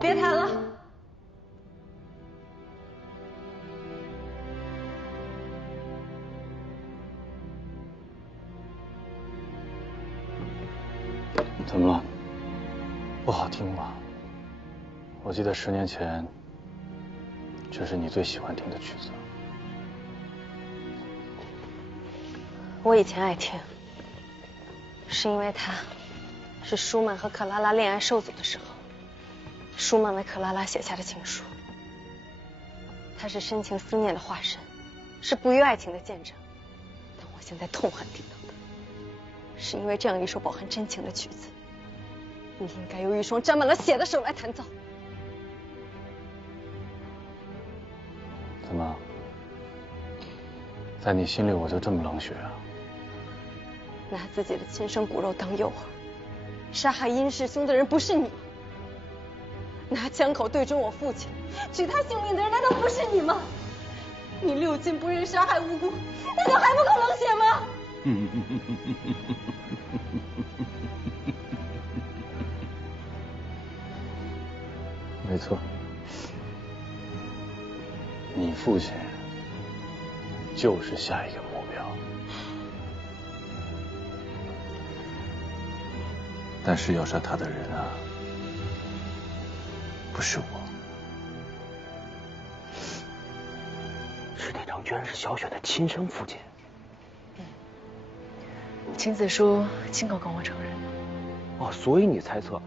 别谈了。怎么了？不好听吗？我记得10年前，这是你最喜欢听的曲子。我以前爱听，是因为它是舒曼和克拉拉恋爱受阻的时候，舒曼为克拉拉写下的情书。它是深情思念的化身，是不渝爱情的见证。但我现在痛恨听到的，是因为这样一首饱含真情的曲子，你应该用一双沾满了血的手来弹奏。怎么，在你心里我就这么冷血啊？拿自己的亲生骨肉当诱饵，杀害殷世兄的人不是你吗？拿枪口对准我父亲，取他性命的人难道不是你吗？你六亲不认，杀害无辜，难道还不够冷血吗？没错，你父亲就是下一个目标。但是要杀他的人啊，不是我。石铁成居然是小雪的亲生父亲。秦子书亲口跟我承认。哦，所以你猜测，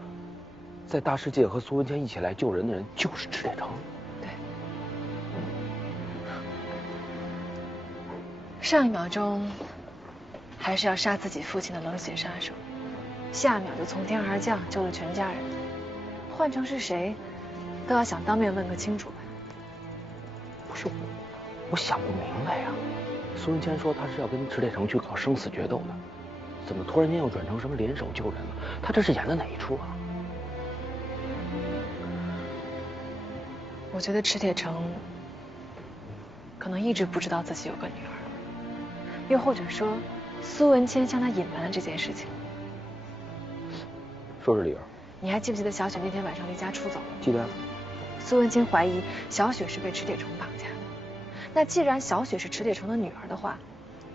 在大世界和苏文谦一起来救人的人就是池铁成。对。上一秒钟还是要杀自己父亲的冷血杀手，下一秒就从天而降救了全家人。换成是谁，都要想当面问个清楚吧。不是我想不明白呀。苏文谦说他是要跟池铁成去搞生死决斗的，怎么突然间又转成什么联手救人了？他这是演的哪一出啊？我觉得池铁成可能一直不知道自己有个女儿，又或者说苏文谦向他隐瞒了这件事情。说是理由。你还记不记得小雪那天晚上离家出走？记得。苏文谦怀疑小雪是被池铁成绑架的。那既然小雪是池铁成的女儿的话，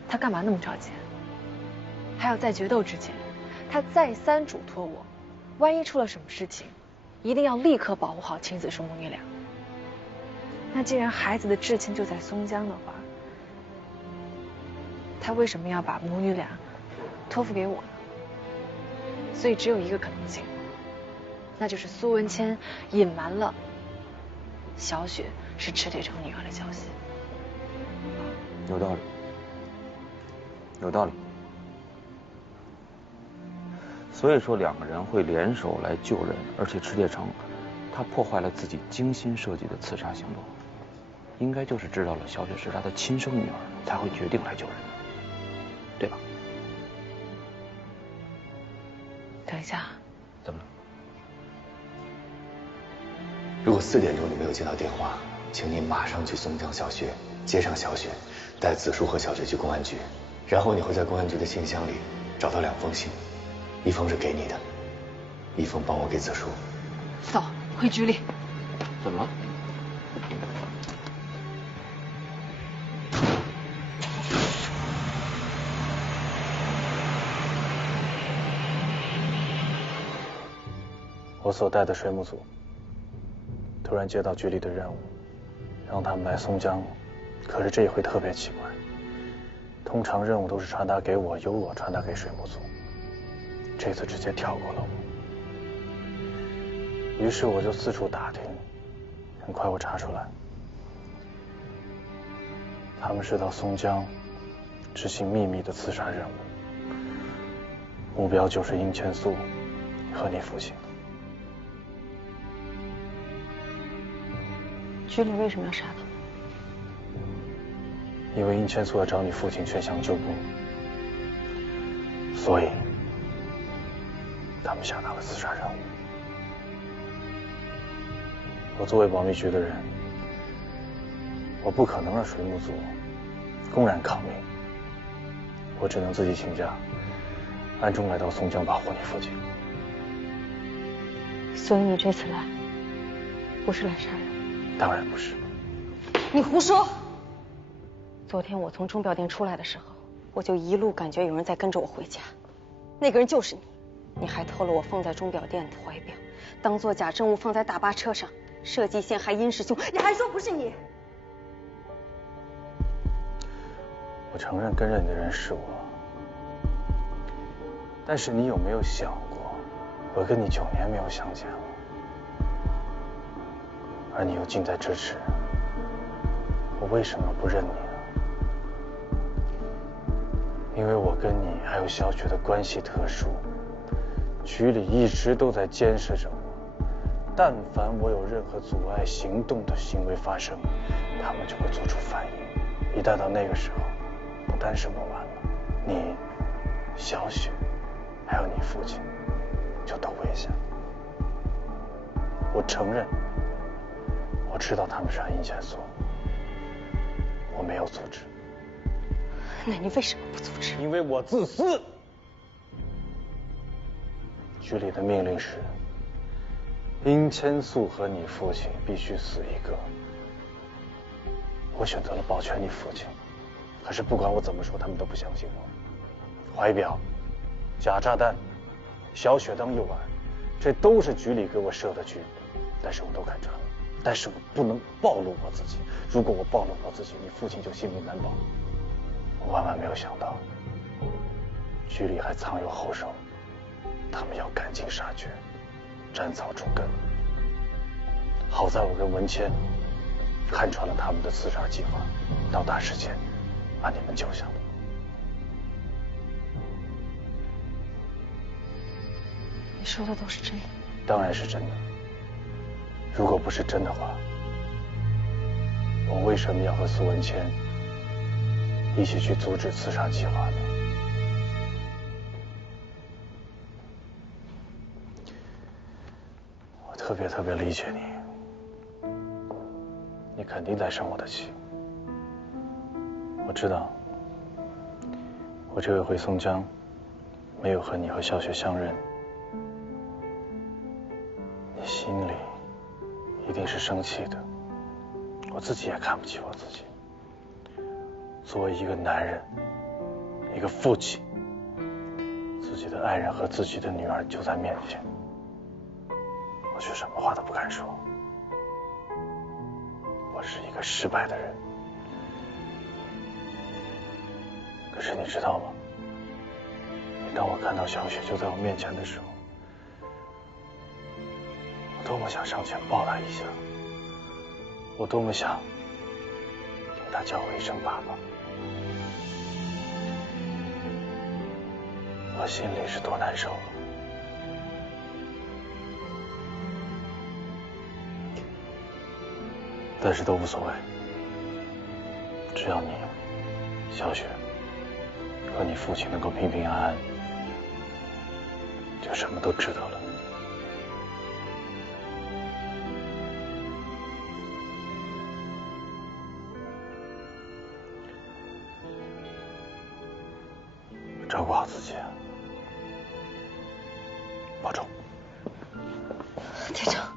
他干嘛那么着急？还有在决斗之前，他再三嘱托我，万一出了什么事情，一定要立刻保护好秦子书母女俩。那既然孩子的至亲就在松江的话，他为什么要把母女俩托付给我呢？所以只有一个可能性，那就是苏文谦隐瞒了小雪是池铁成女儿的消息。有道理，有道理。所以说两个人会联手来救人，而且池铁成他破坏了自己精心设计的刺杀行动，应该就是知道了小雪是他的亲生女儿，才会决定来救人，对吧？等一下。怎么了？如果4点钟你没有接到电话，请你马上去松江小学接上小雪，带子书和小雪去公安局，然后你会在公安局的信箱里找到2封信，一封是给你的，一封帮我给子书。走，回局里。怎么了？我所带的水母组突然接到局里的任务，让他们来松江。可是这一回特别奇怪，通常任务都是传达给我，由我传达给水母组，这次直接跳过了我。于是我就四处打听，很快我查出来，他们是到松江执行秘密的刺杀任务，目标就是殷千素和你父亲。局里为什么要杀他？因为殷千素要找你父亲劝降旧部，所以他们下达了刺杀任务。我作为保密局的人，我不可能让水母组公然抗命，我只能自己请假，暗中来到松江保护你父亲。所以你这次来，不是来杀人？当然不是。你胡说！昨天我从钟表店出来的时候，我就一路感觉有人在跟着我回家，那个人就是你。你还偷了我放在钟表店的怀表，当做假证物放在大巴车上，设计陷害殷师兄，你还说不是你？我承认跟着你的人是我，但是你有没有想过，我跟你9年没有相见了，而你又近在咫尺，我为什么不认你呢？因为我跟你还有小雪的关系特殊，局里一直都在监视着我，但凡我有任何阻碍行动的行为发生，他们就会做出反应。一旦到那个时候，不单是我完了，你、小雪，还有你父亲，就都危险。我承认，我知道他们是暗引线索，我没有阻止。那你为什么不阻止？因为我自私。局里的命令是，殷千素和你父亲必须死一个。我选择了保全你父亲，可是不管我怎么说，他们都不相信我。怀表、假炸弹、小雪当诱饵，这都是局里给我设的局，但是我都看穿了。但是我不能暴露我自己，如果我暴露我自己，你父亲就性命难保。我万万没有想到，局里还藏有后手，他们要赶尽杀绝，斩草除根。好在我跟文谦看穿了他们的刺杀计划，到大时前把你们救下了。你说的都是真的？当然是真的。如果不是真的话，我为什么要和苏文谦一起去阻止刺杀计划呢？我特别理解你，你肯定在生我的气。我知道，我这回回松江，没有和你和小雪相认，你心里一定是生气的。我自己也看不起我自己。作为一个男人，一个父亲，自己的爱人和自己的女儿就在面前，我却什么话都不敢说。我是一个失败的人。可是你知道吗？当我看到小雪就在我面前的时候，我多么想上前抱她一下，我多么想听她叫我一声爸爸。我心里是多难受啊！但是都无所谓，只要你、小雪和你父亲能够平平安安，就什么都值得了。照顾好自己，保重。队长，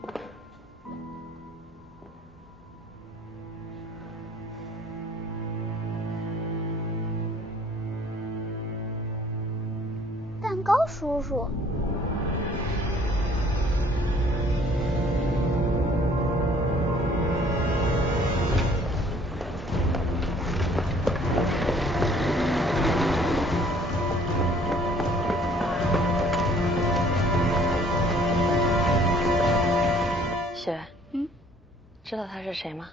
蛋糕叔叔，雪，知道他是谁吗？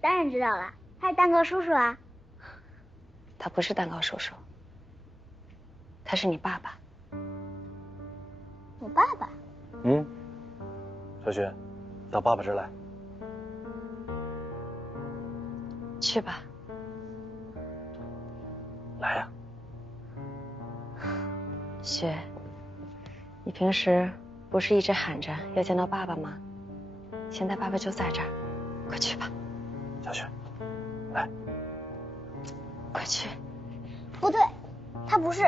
当然知道了，他是蛋糕叔叔啊。他不是蛋糕叔叔，他是你爸爸。我爸爸？小雪，到爸爸这儿来。去吧。来呀。雪，你平时不是一直喊着要见到爸爸吗？现在爸爸就在这儿，快去吧。小雪，来。快去。不对，他不是。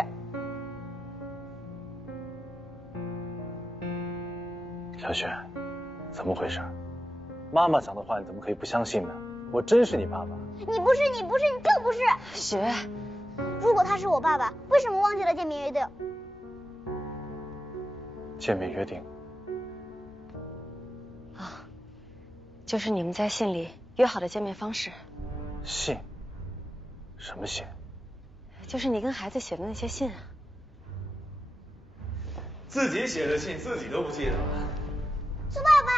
小雪，怎么回事？妈妈讲的话你怎么可以不相信呢？我真是你爸爸。你不是，你就不是。雪，如果他是我爸爸，为什么忘记了见面约定？见面约定？啊，就是你们在信里约好的见面方式。信？什么信？就是你跟孩子写的那些信啊。自己写的信自己都不记得了。苏爸爸。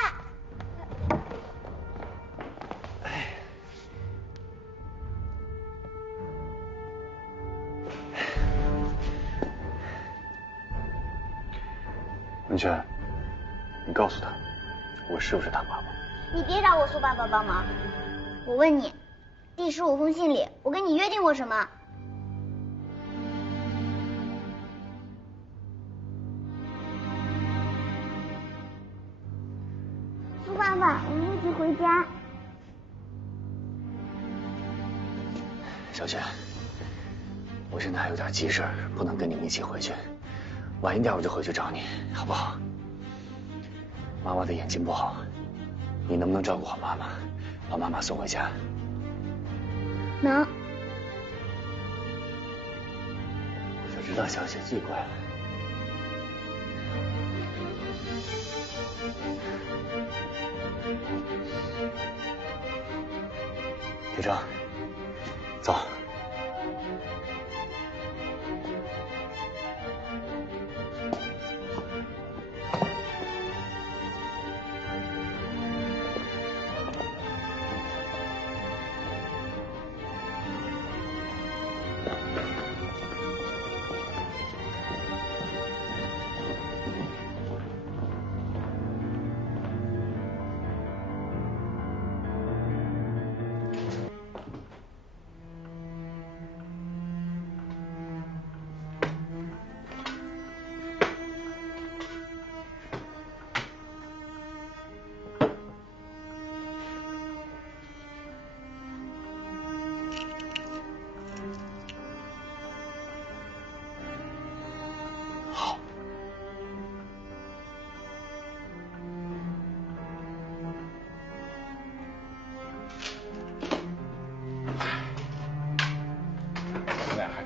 文娟，你告诉他，我是不是他爸爸？你别找我苏爸爸帮忙。我问你，第15封信里我跟你约定过什么？苏爸爸，我们一起回家。小雪，我现在还有点急事，不能跟你们一起回去。晚一点我就回去找你，好不好？妈妈的眼睛不好，你能不能照顾好妈妈，把妈妈送回家？能。我就知道小雪最乖了。铁铮，走。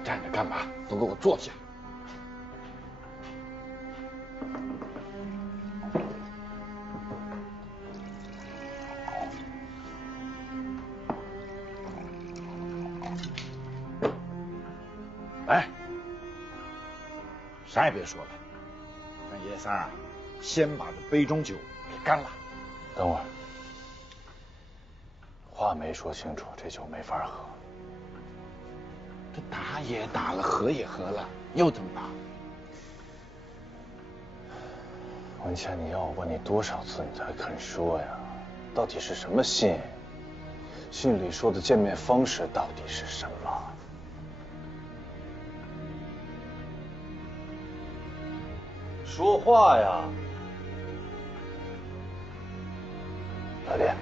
站着干嘛？都给我坐下！来，啥也别说了，让爷仨啊，先把这杯中酒给干了。等会儿，话没说清楚，这酒没法喝。这打也打了，喝也喝了，又怎么打？文倩，你要我问你多少次你才肯说呀？到底是什么信？信里说的见面方式到底是什么？说话呀！老爹。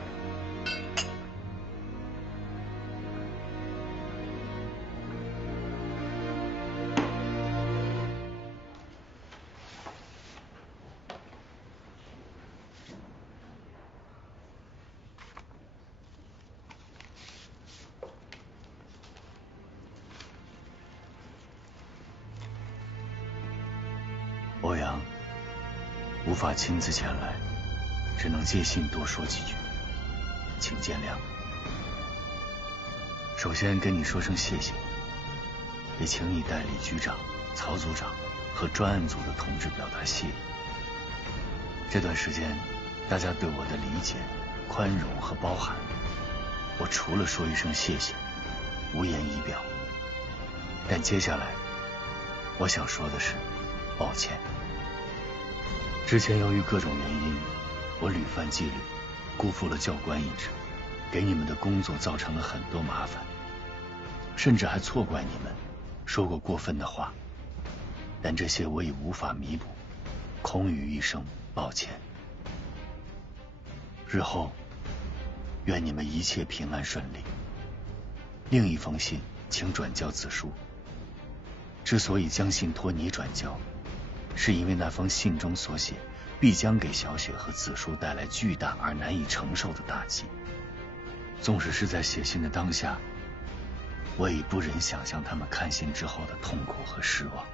欧阳无法亲自前来，只能借信多说几句，请见谅。首先跟你说声谢谢，也请你代李局长、曹组长和专案组的同志表达谢意。这段时间大家对我的理解、宽容和包涵，我除了说一声谢谢，无言以表。但接下来我想说的是抱歉。之前由于各种原因，我屡犯纪律，辜负了教官一职，给你们的工作造成了很多麻烦，甚至还错怪你们，说过过分的话。但这些我已无法弥补，空余一声抱歉。日后愿你们一切平安顺利。另一封信请转交子书。之所以将信托你转交，是因为那封信中所写必将给小雪和子舒带来巨大而难以承受的打击。纵使是在写信的当下，我已不忍想象他们看信之后的痛苦和失望，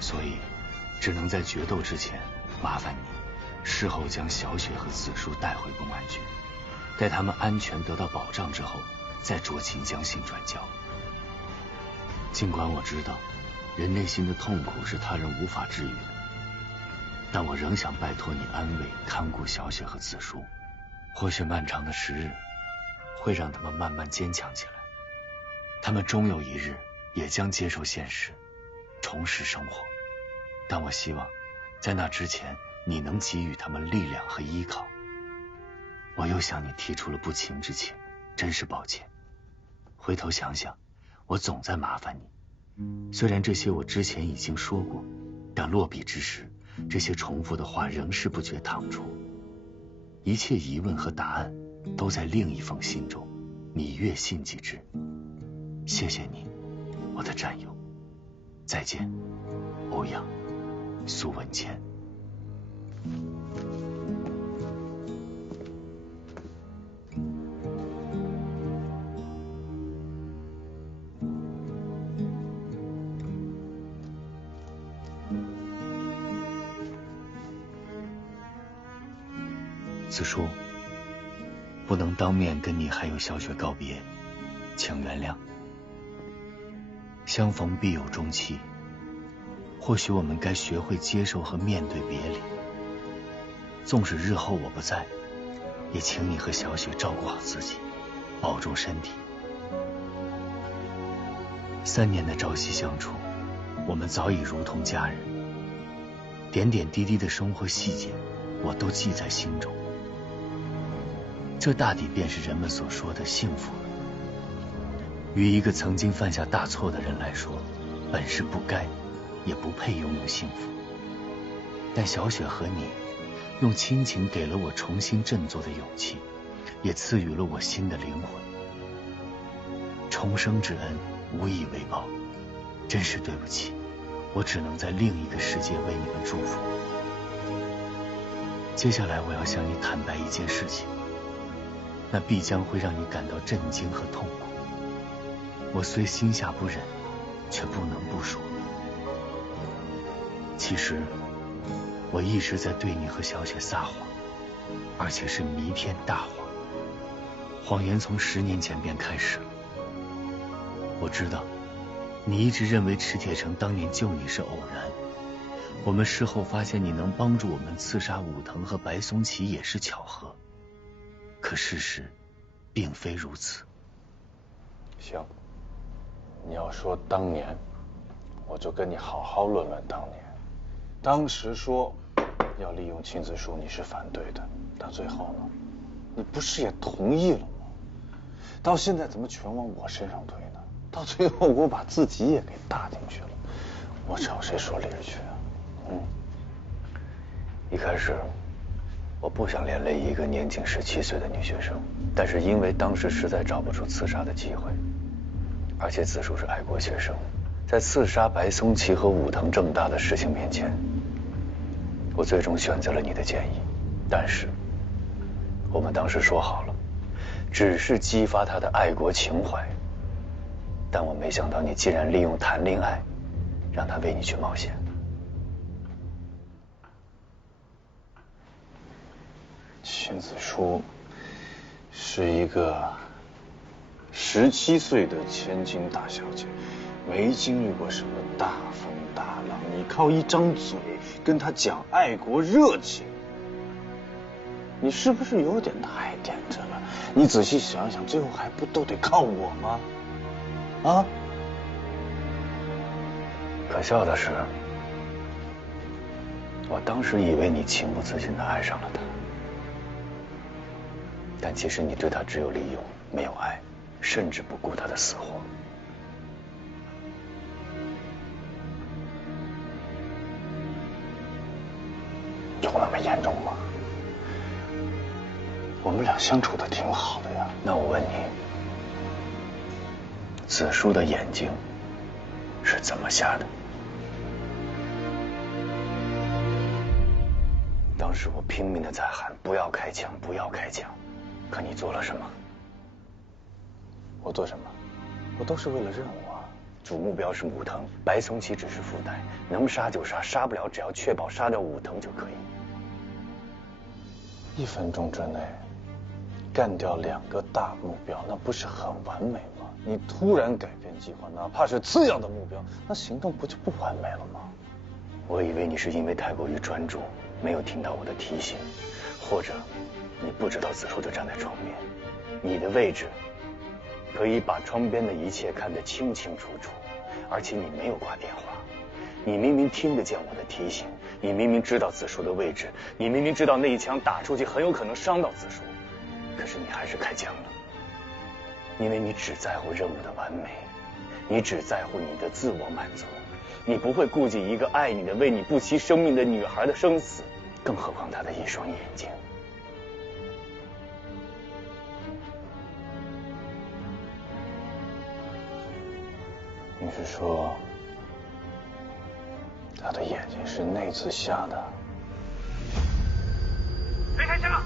所以只能在决斗之前麻烦你事后将小雪和子舒带回公安局，待他们安全得到保障之后，再酌情将信转交。尽管我知道人内心的痛苦是他人无法治愈的，但我仍想拜托你安慰看顾小雪和子舒，或许漫长的时日会让他们慢慢坚强起来，他们终有一日也将接受现实，重拾生活。但我希望在那之前你能给予他们力量和依靠。我又向你提出了不情之请，真是抱歉。回头想想，我总在麻烦你，虽然这些我之前已经说过，但落笔之时，这些重复的话仍是不觉淌出。一切疑问和答案都在另一封信中，你阅信即知。谢谢你，我的战友。再见，欧阳，苏文谦。子舒，不能当面跟你还有小雪告别，请原谅。相逢必有终期，或许我们该学会接受和面对别离。纵使日后我不在，也请你和小雪照顾好自己，保重身体。3年的朝夕相处，我们早已如同家人，点点滴滴的生活细节，我都记在心中。这大抵便是人们所说的幸福了。于一个曾经犯下大错的人来说，本是不该，也不配拥有幸福。但小雪和你，用亲情给了我重新振作的勇气，也赐予了我新的灵魂。重生之恩，无以为报，真是对不起，我只能在另一个世界为你们祝福。接下来我要向你坦白一件事情，那必将会让你感到震惊和痛苦。我虽心下不忍，却不能不说。其实，我一直在对你和小雪撒谎，而且是弥天大谎。谎言从10年前便开始了。我知道，你一直认为池铁城当年救你是偶然，我们事后发现你能帮助我们刺杀武藤和白松崎也是巧合。可事实并非如此。行，你要说当年，我就跟你好好论论当年。当时说要利用秦子舒，你是反对的，但最后呢，你不是也同意了吗？到现在怎么全往我身上推呢？到最后我把自己也给搭进去了，我找谁说理去啊？一开始我不想连累一个年仅17岁的女学生，但是因为当时实在找不出刺杀的机会，而且子舒是爱国学生，在刺杀白松崎和武藤这么大的事情面前，我最终选择了你的建议。但是我们当时说好了，只是激发他的爱国情怀，但我没想到你竟然利用谈恋爱让他为你去冒险。秦子舒是一个17岁的千金大小姐，没经历过什么大风大浪，你靠一张嘴跟她讲爱国热情，你是不是有点太天真了？你仔细想想，最后还不都得靠我吗？啊？可笑的是，我当时以为你情不自禁地爱上了他，但其实你对他只有利用，没有爱，甚至不顾他的死活。有那么严重吗？我们俩相处的挺好的呀。那我问你，子舒的眼睛是怎么瞎的？当时我拼命的在喊不要开枪，不要开枪，可你做了什么？我做什么？我都是为了任务啊。主目标是武藤，白松崎只是附带，能杀就杀，杀不了只要确保杀掉武藤就可以。1分钟之内干掉2个大目标，那不是很完美吗？你突然改变计划，哪怕是次要的目标，那行动不就不完美了吗？我以为你是因为太过于专注，没有听到我的提醒，或者你不知道子树就站在窗边，你的位置可以把窗边的一切看得清清楚楚，而且你没有挂电话，你明明听得见我的提醒，你明明知道子树的位置，你明明知道那一枪打出去很有可能伤到子树，可是你还是开枪了，因为你只在乎任务的完美，你只在乎你的自我满足，你不会顾及一个爱你的、为你不惜生命的女孩的生死，更何况她的一双眼睛。你是说，他的眼睛是那次瞎的？谁开枪？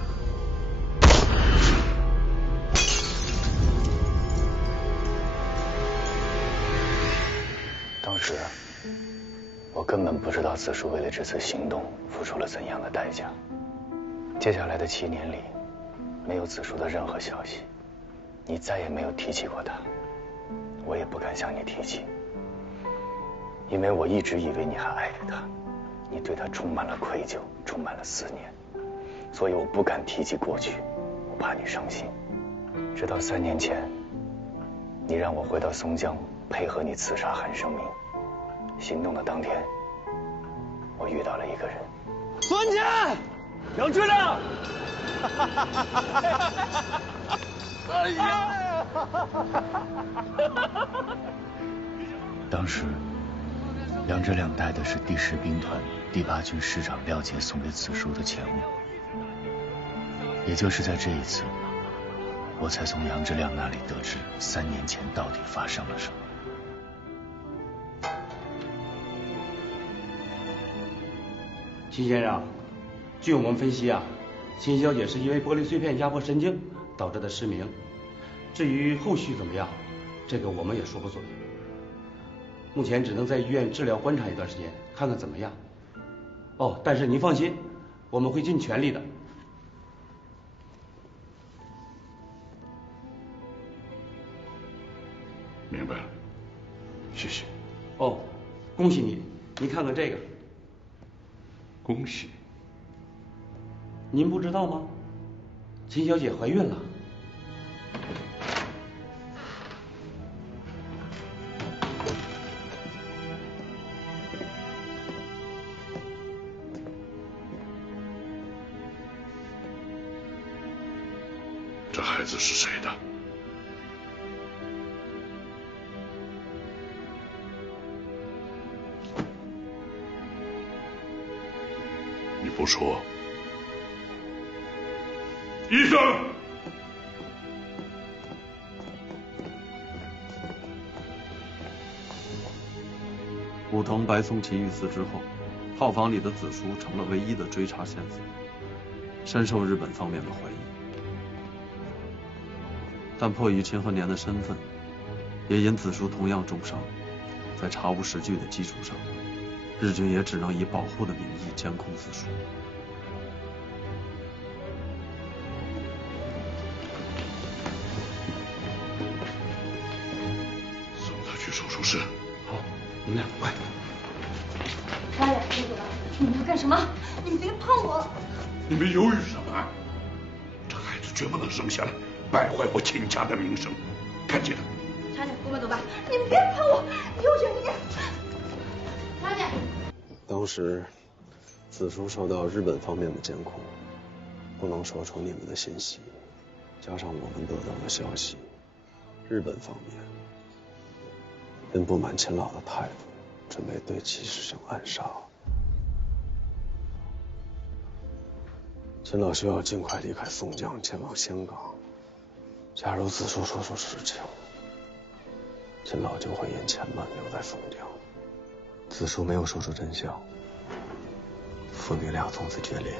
当时我根本不知道子树为了这次行动付出了怎样的代价。接下来的7年里，没有子树的任何消息，你再也没有提起过他，我也不敢向你提起，因为我一直以为你还爱着他，你对他充满了愧疚，充满了思念，所以我不敢提起过去，我怕你伤心。直到3年前，你让我回到松江配合你刺杀韩生明，行动的当天，我遇到了一个人。孙坚，杨知亮。哎呀！当时，杨知亮带的是第10兵团第8军师长廖杰送给子树的钱物。也就是在这一次，我才从杨知亮那里得知3年前到底发生了什么。秦先生，据我们分析啊，秦小姐是因为玻璃碎片压迫神经导致的失明。至于后续怎么样，这个我们也说不准。目前只能在医院治疗观察一段时间，看看怎么样。哦，但是您放心，我们会尽全力的。明白了，谢谢。哦，恭喜你，您看看这个。恭喜。您不知道吗？秦小姐怀孕了。这孩子是谁的？你不说，医生！武藤白松崎遇刺之后，炮房里的子书成了唯一的追查线索，深受日本方面的怀疑。但迫于秦和年的身份，也因子书同样重伤，在查无实据的基础上，日军也只能以保护的名义监控子书。送他去手术室。好，你们俩快。妈呀，叔叔，你们要干什么？你们别碰我！你们犹豫什么？这孩子绝不能生下来，败坏我秦家的名声。赶紧的。差点，我们走吧。你们别碰我，离我远一点。差点。当时，子书受到日本方面的监控，不能说出你们的信息，加上我们得到的消息，日本方面因不满秦老的态度，准备对其实行暗杀。秦老需要尽快离开松江，前往香港。假如子书说出实情，秦老就会因钱慢留在松江。子书没有说出真相，父女俩从此决裂。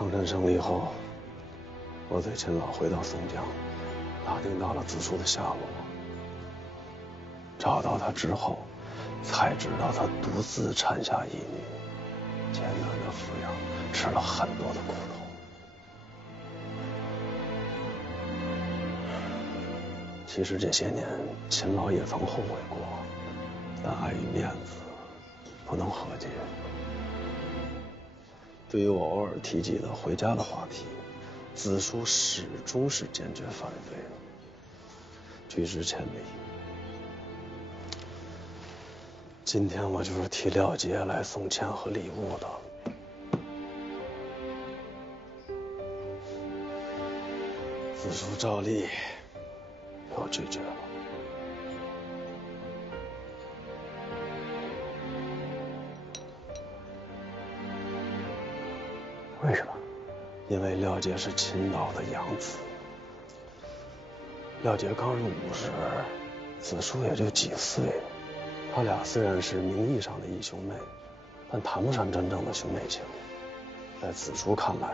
抗战胜利后，我随秦老回到松江，打听到了子舒的下落。找到他之后，才知道他独自产下一女，艰难的抚养，吃了很多的苦头。其实这些年，秦老也曾后悔过，但碍于面子，不能和解。对于我偶尔提及的回家的话题，子舒始终是坚决反对的，拒之千里。今天我就是替廖杰来送钱和礼物的。子舒照例又拒绝了。为什么？因为廖杰是秦老的养子。廖杰刚入伍时，子舒也就几岁，他俩虽然是名义上的义兄妹，但谈不上真正的兄妹情。在子舒看来，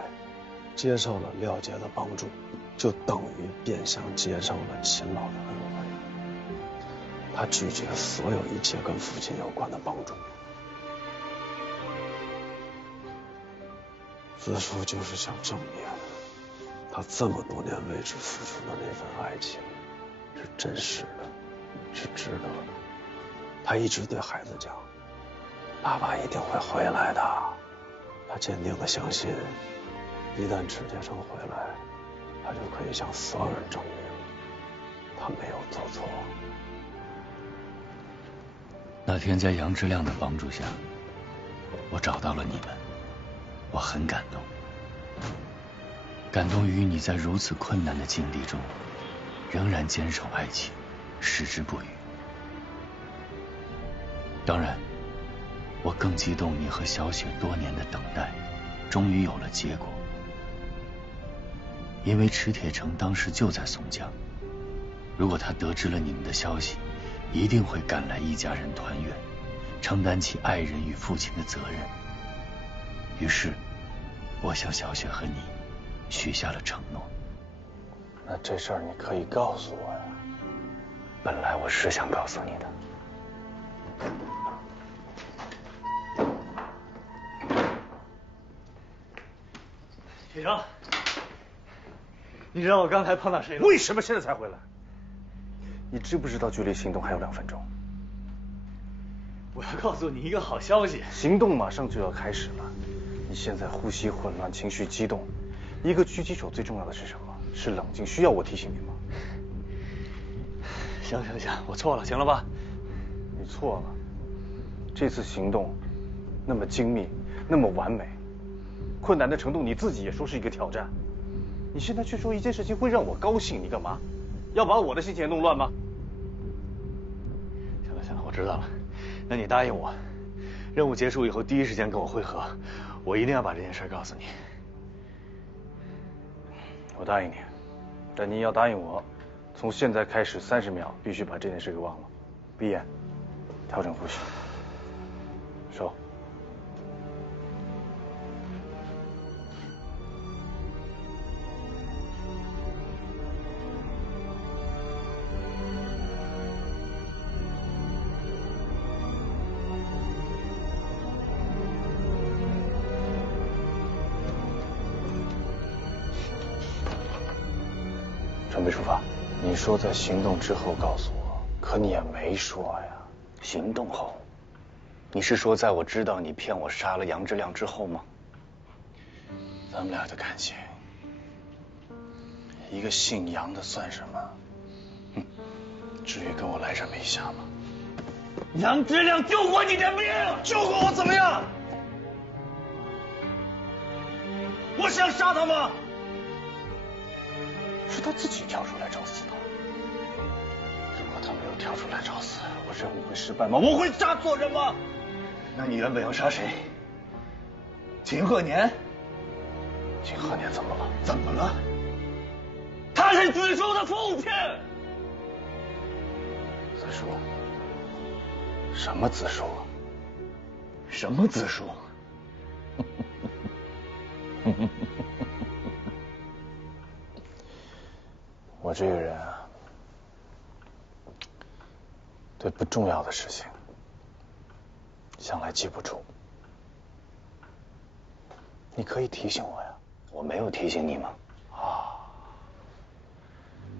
接受了廖杰的帮助，就等于变相接受了秦老的恩惠。他拒绝所有一切跟父亲有关的帮助。子舒就是想证明，他这么多年为之付出的那份爱情是真实的，是值得的。他一直对孩子讲，爸爸一定会回来的。他坚定地相信，一旦池铁城回来，他就可以向所有人证明，他没有做错。那天在杨之亮的帮助下，我找到了你们，我很感动，感动于你在如此困难的境地中，仍然坚守爱情，矢志不渝。当然，我更激动你和小雪多年的等待，终于有了结果。因为池铁城当时就在松江，如果他得知了你们的消息，一定会赶来一家人团圆，承担起爱人与父亲的责任。于是，我向小雪和你许下了承诺。那这事儿你可以告诉我呀。本来我是想告诉你的。铁城，你知道我刚才碰到谁了？为什么现在才回来？你知不知道距离行动还有2分钟？我要告诉你一个好消息，行动马上就要开始了。你现在呼吸混乱，情绪激动。一个狙击手最重要的是什么？是冷静。需要我提醒你吗？行，我错了，行了吧？你错了。这次行动那么精密，那么完美，困难的程度你自己也说是一个挑战。你现在却说一件事情会让我高兴，你干嘛？要把我的心情也弄乱吗？行了，我知道了。那你答应我，任务结束以后第一时间跟我会合，我一定要把这件事告诉你。我答应你，但你要答应我，从现在开始30秒必须把这件事给忘了。闭眼，调整呼吸，手。准备出发。你说在行动之后告诉我，可你也没说呀。行动后，你是说在我知道你骗我杀了杨之亮之后吗？咱们俩的感情，一个姓杨的算什么？哼，至于跟我来这么一下吗？杨之亮救过你的命，救过我怎么样？我想杀他吗？是他自己跳出来找死的。如果他没有跳出来找死，我任务会失败吗？我会杀错人吗？那你原本要杀谁？秦鹤年？秦鹤年怎么了？怎么了？他是子书的父亲。子书？什么子书？什么子书？我这个人啊，对不重要的事情向来记不住。你可以提醒我呀。我没有提醒你吗？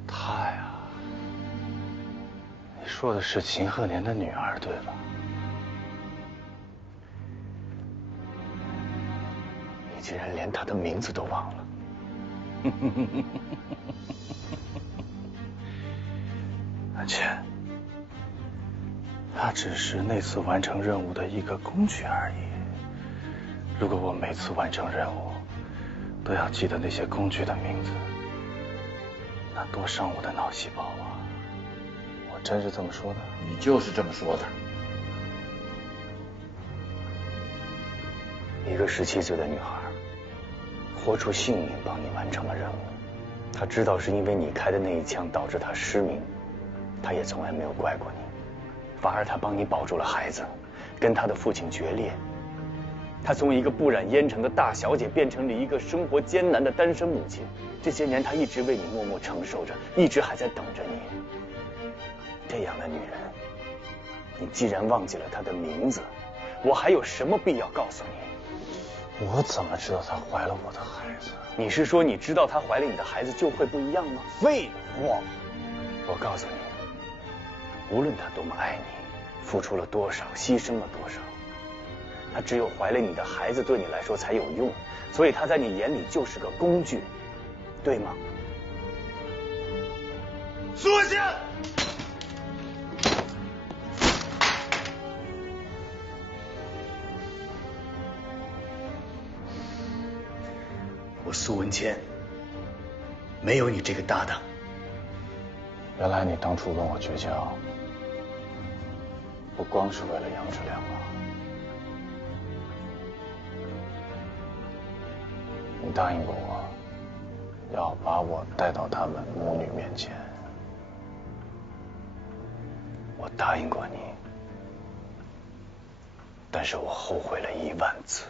她呀，你说的是秦鹤年的女儿对吧？你竟然连她的名字都忘了。而且，她只是那次完成任务的一个工具而已。如果我每次完成任务都要记得那些工具的名字，那多伤我的脑细胞啊！我真是这么说的？你就是这么说的。一个17岁的女孩，豁出性命帮你完成了任务。她知道是因为你开的那一枪导致她失明，她也从来没有怪过你，反而她帮你保住了孩子，跟她的父亲决裂。她从一个不染烟尘的大小姐变成了一个生活艰难的单身母亲。这些年，她一直为你默默承受着，一直还在等着你。这样的女人，你既然忘记了她的名字，我还有什么必要告诉你？我怎么知道她怀了我的孩子？你是说你知道她怀了你的孩子就会不一样吗？废话！我告诉你，无论她多么爱你，付出了多少，牺牲了多少，她只有怀了你的孩子对你来说才有用，所以她在你眼里就是个工具，对吗？苏文谦！我苏文谦，没有你这个搭档。原来你当初跟我绝交，不光是为了杨之亮啊！你答应过我，要把我带到他们母女面前。我答应过你，但是我后悔了10000次。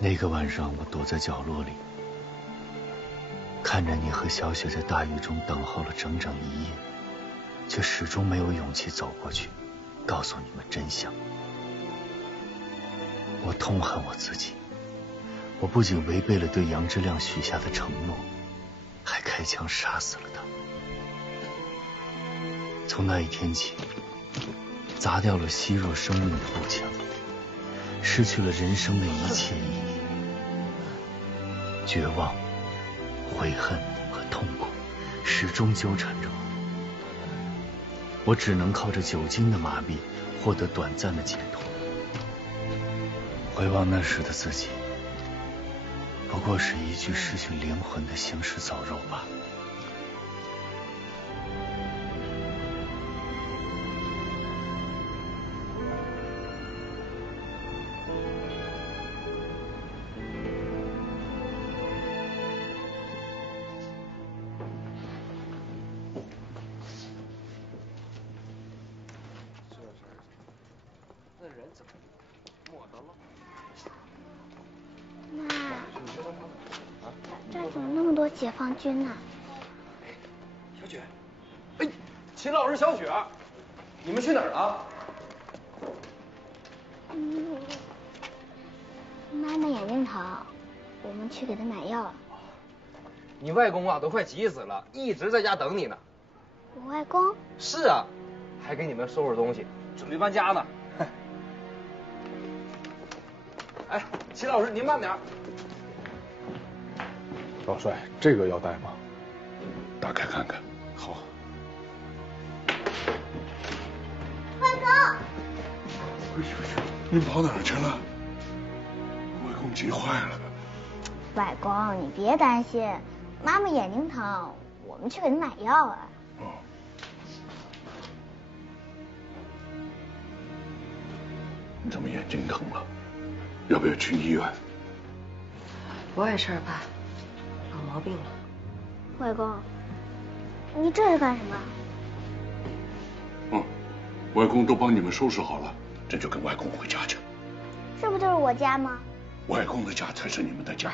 那个晚上，我躲在角落里，看着你和小雪在大雨中等候了整整1夜，却始终没有勇气走过去，告诉你们真相。我痛恨我自己，我不仅违背了对杨之亮许下的承诺，还开枪杀死了他。从那一天起，砸掉了稀弱生命的步枪，失去了人生的一切意义。绝望、悔恨和痛苦始终纠缠着我，我只能靠着酒精的麻痹获得短暂的解脱。回望那时的自己，不过是一具失去灵魂的行尸走肉罢了。解放军呢？小雪，哎，秦老师，小雪，你们去哪儿啊？妈妈眼睛疼，我们去给她买药了。你外公啊，都快急死了，一直在家等你呢。我外公？是啊，还给你们收拾东西，准备搬家呢。哎，齐老师，您慢点。老帅，这个要带吗？打开看看。好。外公！你跑哪儿去了？外公急坏了。外公，你别担心，妈妈眼睛疼，我们去给她买药啊。哦。你怎么眼睛疼了？要不要去医院？不碍事儿，爸，老毛病了。外公，你这是干什么？外公都帮你们收拾好了，这就跟外公回家去。这不就是我家吗？外公的家才是你们的家。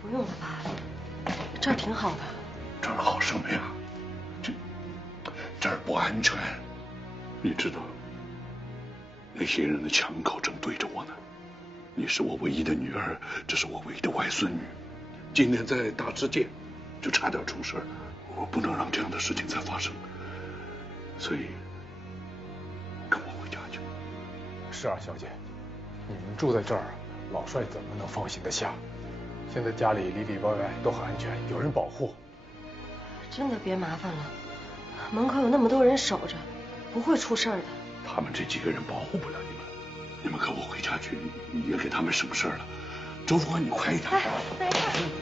不用了，爸，这儿挺好的。这儿好什么呀？这儿不安全。你知道，那些人的枪口正对着我呢。你是我唯一的女儿，这是我唯一的外孙女。今天在大世界就差点出事，我不能让这样的事情再发生，所以跟我回家去。是啊，小姐，你们住在这儿，老帅怎么能放心得下？现在家里里里外外都很安全，有人保护。真的别麻烦了，门口有那么多人守着，不会出事儿的。他们这几个人保护不了你们，你们跟我回家去，也给他们什么事儿了。周副官，你快一点。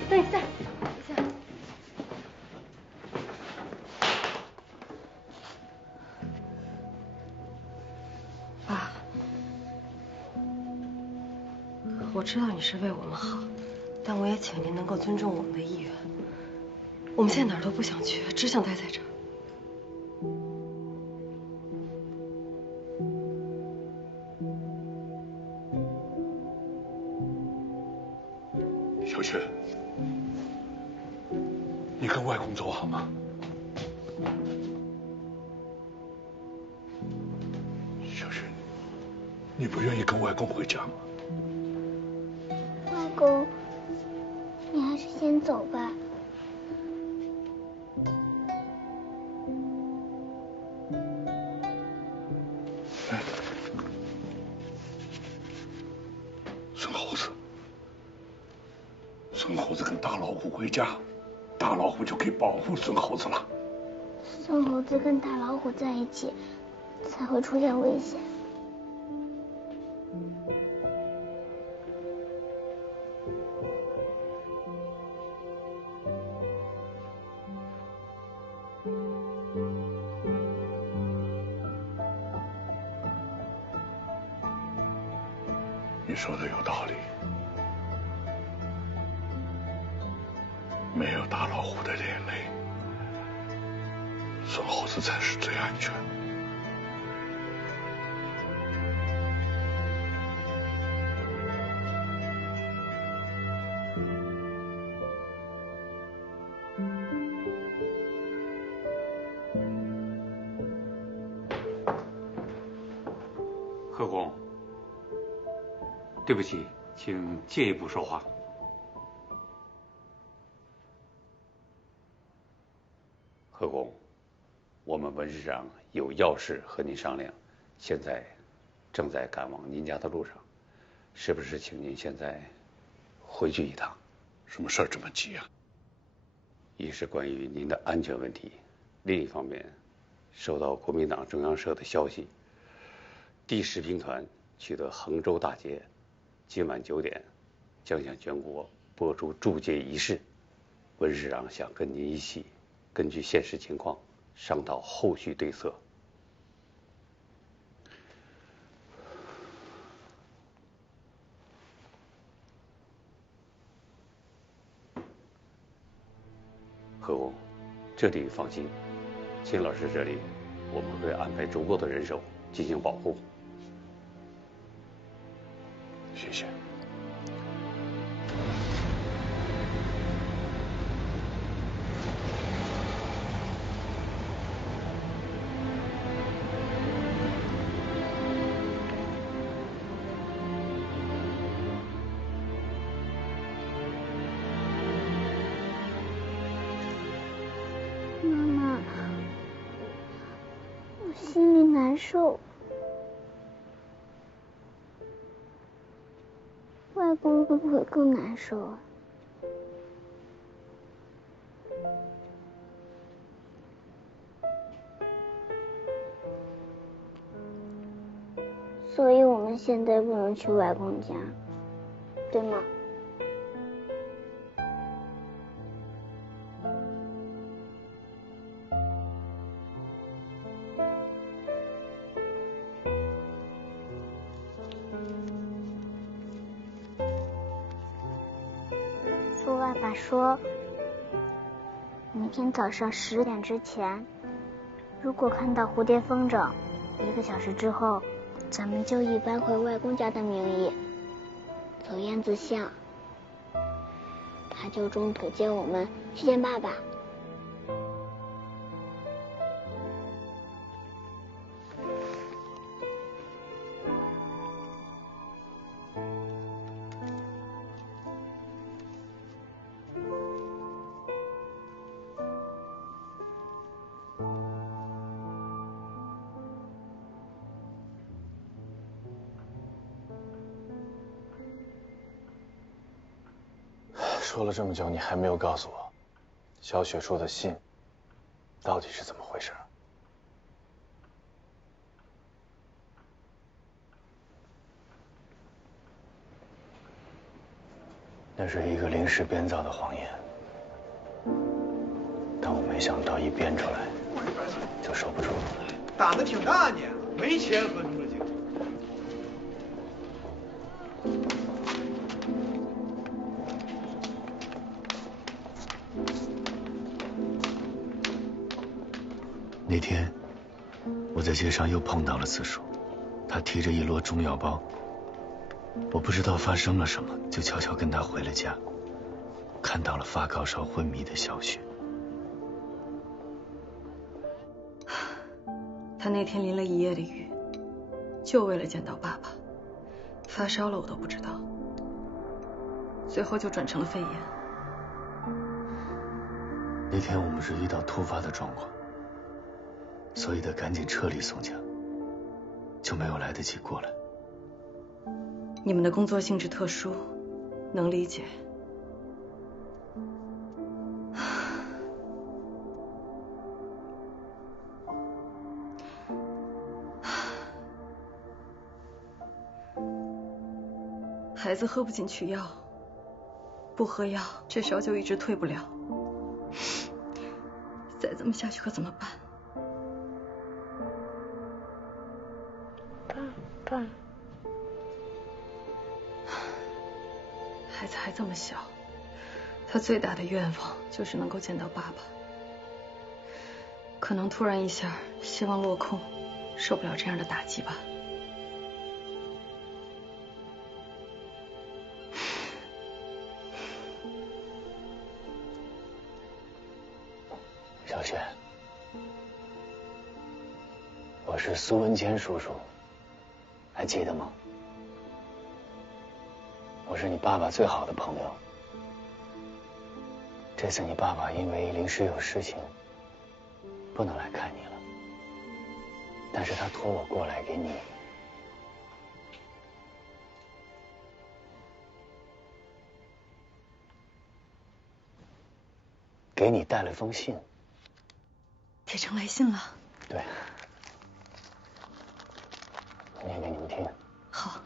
等一下。爸，我知道你是为我们好，但我也请您能够尊重我们的意愿。我们现在哪儿都不想去，只想待在这儿。小雪，你跟外公走好吗？小雪，你不愿意跟外公回家吗？外公，你还是先走吧。孙猴子跟大老虎回家，大老虎就可以保护孙猴子了。孙猴子跟大老虎在一起，才会出现危险。你说的有道理。没有大老虎的连累，孙猴子才是最安全。贺公，对不起，请进一步说话。贺公，我们文市长有要事和您商量，现在正在赶往您家的路上，是不是请您现在回去一趟？什么事儿这么急啊？一是关于您的安全问题，另一方面，收到国民党中央社的消息，第10兵团取得衡州大捷，今晚9点将向全国播出铸剑仪式。文市长想跟您一起，根据现实情况商讨后续对策。何公，这里放心，秦老师这里我们会安排足够的人手进行保护。谢谢。妈妈，我心里难受。外公会不会更难受啊？所以我们现在不能去外公家，对吗？苏爸爸说，明天早上10点之前，如果看到蝴蝶风筝，1个小时之后，咱们就以搬回外公家的名义走燕子巷，他就中途接我们去见爸爸。说了这么久，你还没有告诉我，小雪说的信到底是怎么回事？那是一个临时编造的谎言，但我没想到一编出来就收不住了。胆子挺大呢，没钱喝这么多酒。那天，我在街上又碰到了紫薯，她提着一摞中药包。我不知道发生了什么，就悄悄跟她回了家，看到了发高烧昏迷的小雪。她那天淋了一夜的雨，就为了见到爸爸，发烧了我都不知道，最后就转成了肺炎。那天我们是遇到突发的状况，所以得赶紧撤离松江，就没有来得及过来。你们的工作性质特殊，能理解。孩子喝不进去药，不喝药，这烧就一直退不了。再这么下去可怎么办？爸，孩子还这么小，他最大的愿望就是能够见到爸爸。可能突然一下希望落空，受不了这样的打击吧。小雪，我是苏文谦叔叔，还记得吗？我是你爸爸最好的朋友。这次你爸爸因为临时有事情，不能来看你了，但是他托我过来给你带了封信。铁成来信了。对，我念给你们听。好。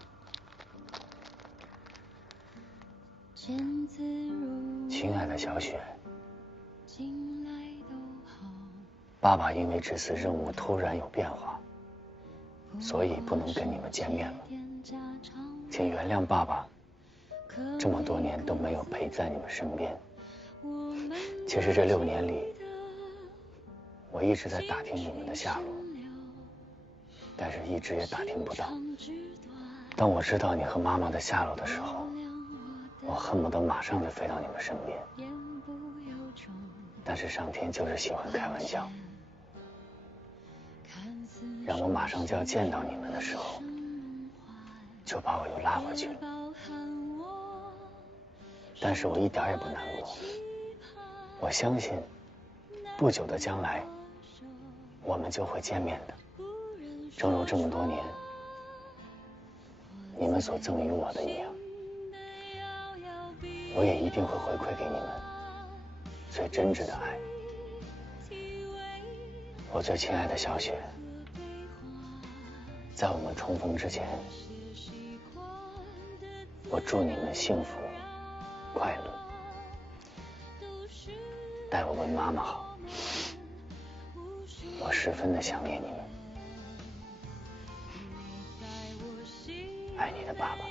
亲爱的小雪，爸爸因为这次任务突然有变化，所以不能跟你们见面了，请原谅爸爸这么多年都没有陪在你们身边。其实这6年里，我一直在打听你们的下落，但是一直也打听不到。当我知道你和妈妈的下落的时候，我恨不得马上就飞到你们身边。但是上天就是喜欢开玩笑，让我马上就要见到你们的时候，就把我又拉回去了。但是我一点也不难过，我相信不久的将来，我们就会见面的。正如这么多年，你们所赠予我的一样，我也一定会回馈给你们最真挚的爱。我最亲爱的小雪，在我们重逢之前，我祝你们幸福快乐。代我问妈妈好，我十分的想念你们。爱你的爸爸。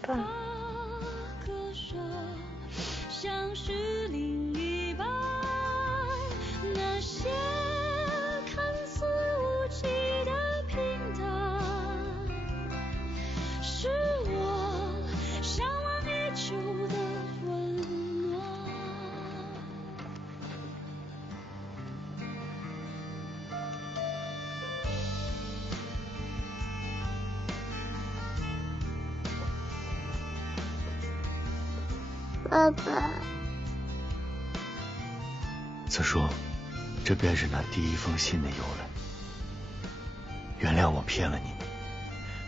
爸爸。像是另一半，那些看似无迹的平淡，是我向往已久的温暖。爸爸，子书，这便是那第一封信的由来。原谅我骗了你，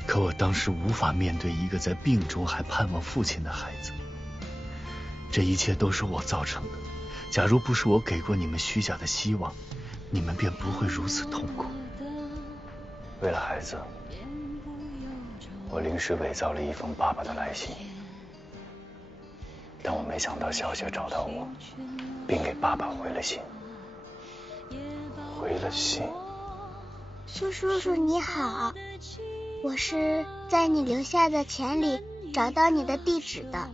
可我当时无法面对一个在病中还盼望父亲的孩子。这一切都是我造成的。假如不是我给过你们虚假的希望，你们便不会如此痛苦。为了孩子，我临时伪造了一封爸爸的来信。但我没想到小雪找到我，并给爸爸回了信。回了信。苏叔叔你好，我是在你留下的钱里找到你的地址的，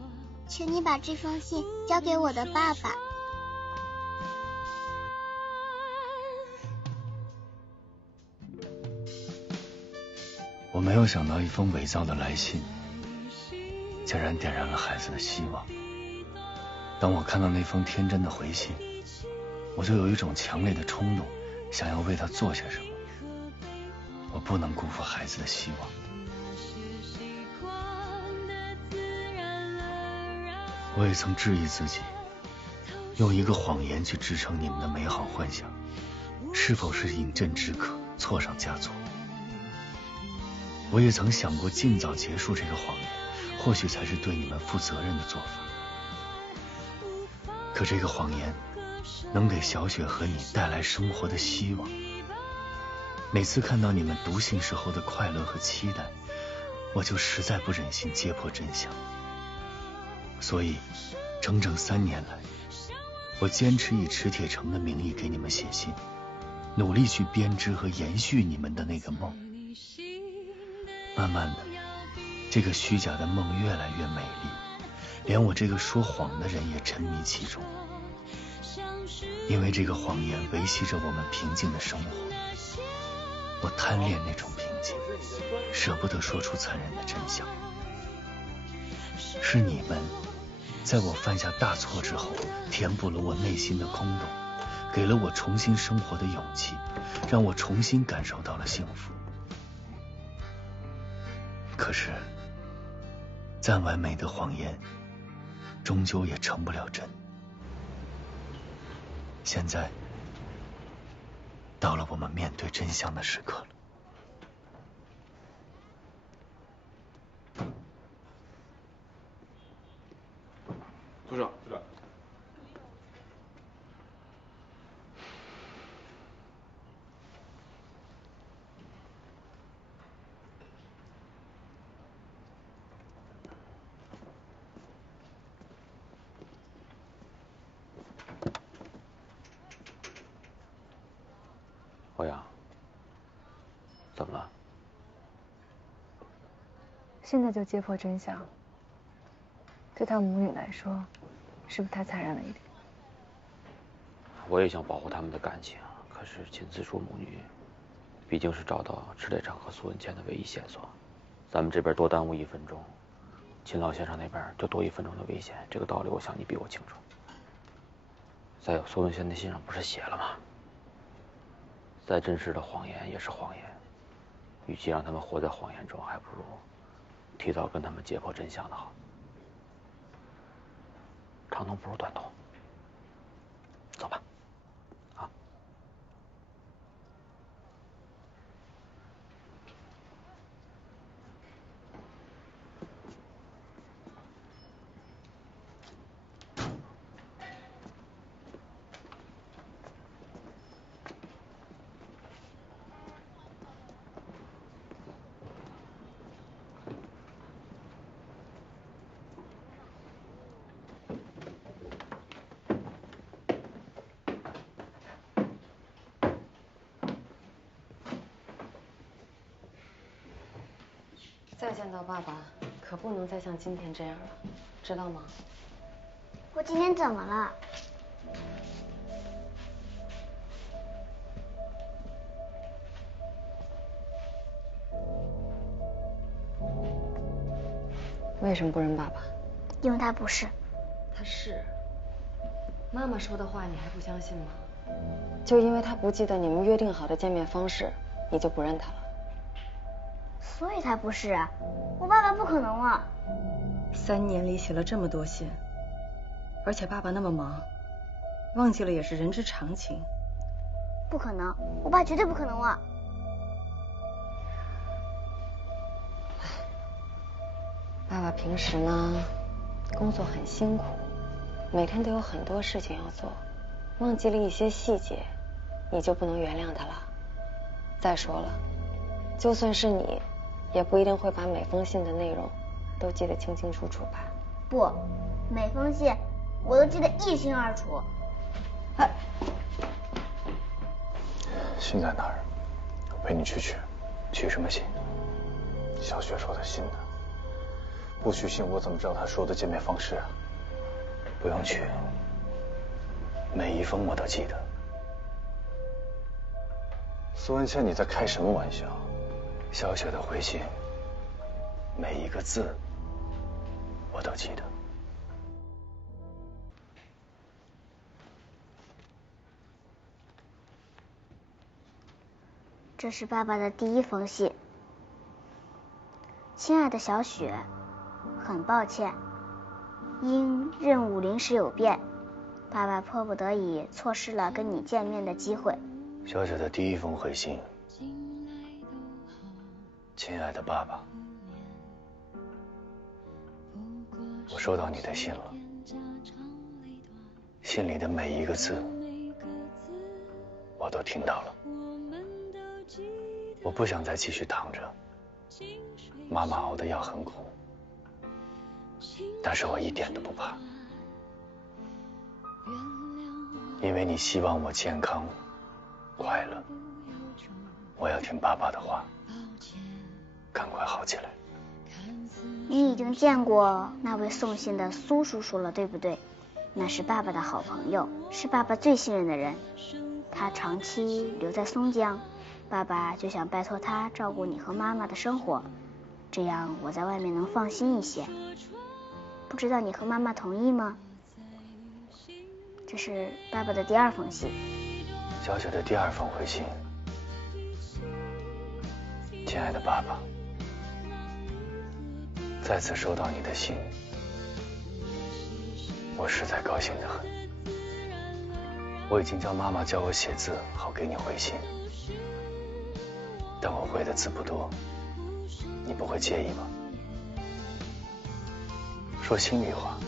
请你把这封信交给我的爸爸。我没有想到一封伪造的来信，竟然点燃了孩子的希望。当我看到那封天真的回信，我就有一种强烈的冲动，想要为他做些什么。我不能辜负孩子的希望。我也曾质疑自己，用一个谎言去支撑你们的美好幻想，是否是饮鸩止渴，错上加错。我也曾想过尽早结束这个谎言，或许才是对你们负责任的做法。可这个谎言能给小雪和你带来生活的希望。每次看到你们读信时候的快乐和期待，我就实在不忍心揭破真相。所以整整3年来，我坚持以池铁城的名义给你们写信，努力去编织和延续你们的那个梦。慢慢的，这个虚假的梦越来越美丽，连我这个说谎的人也沉迷其中。因为这个谎言维系着我们平静的生活，我贪恋那种平静，舍不得说出残忍的真相。是你们在我犯下大错之后，填补了我内心的空洞，给了我重新生活的勇气，让我重新感受到了幸福。可是再完美的谎言终究也成不了真。现在到了我们面对真相的时刻了。组长，组长，欧阳，怎么了？现在就揭破真相，对他母女来说，是不是太残忍了一点？我也想保护他们的感情，可是秦子书母女毕竟是找到池铁城和苏文倩的唯一线索，咱们这边多耽误1分钟，秦老先生那边就多1分钟的危险，这个道理我想你比我清楚。再有，苏文倩那信上不是写了吗？再真实的谎言也是谎言，与其让他们活在谎言中，还不如提早跟他们揭破真相的好。长痛不如短痛。走吧。再见到爸爸，可不能再像今天这样了，知道吗？我今天怎么了？为什么不认爸爸？因为他不是。他是。妈妈说的话你还不相信吗？就因为他不记得你们约定好的见面方式，你就不认他了？所以他不是啊，我爸爸不可能啊。3年里写了这么多信，而且爸爸那么忙，忘记了也是人之常情。不可能，我爸绝对不可能忘。爸爸平时呢，工作很辛苦，每天都有很多事情要做，忘记了一些细节，你就不能原谅他了？再说了，就算是你，也不一定会把每封信的内容都记得清清楚楚吧？不，每封信我都记得一清二楚。信在哪儿？我陪你去取。取什么信？小雪说的信呢？不取信，我怎么知道她说的见面方式啊？不用取，每一封我都记得。苏文倩，你在开什么玩笑？小雪的回信，每一个字我都记得。这是爸爸的第1封信。亲爱的小雪，很抱歉，因任务临时有变，爸爸迫不得已错失了跟你见面的机会。小雪的第1封回信，亲爱的爸爸，我收到你的信了，信里的每一个字我都听到了。我不想再继续躺着，妈妈熬的药很苦，但是我一点都不怕，因为你希望我健康快乐，我要听爸爸的话，赶快好起来。你已经见过那位送信的苏叔叔了，对不对？那是爸爸的好朋友，是爸爸最信任的人。他长期留在松江，爸爸就想拜托他照顾你和妈妈的生活，这样我在外面能放心一些。不知道你和妈妈同意吗？这是爸爸的第2封信。小雪的第2封回信，亲爱的爸爸，再次收到你的信，我实在高兴得很。我已经叫妈妈教我写字，好给你回信，但我会的字不多，你不会介意吗？说心里话，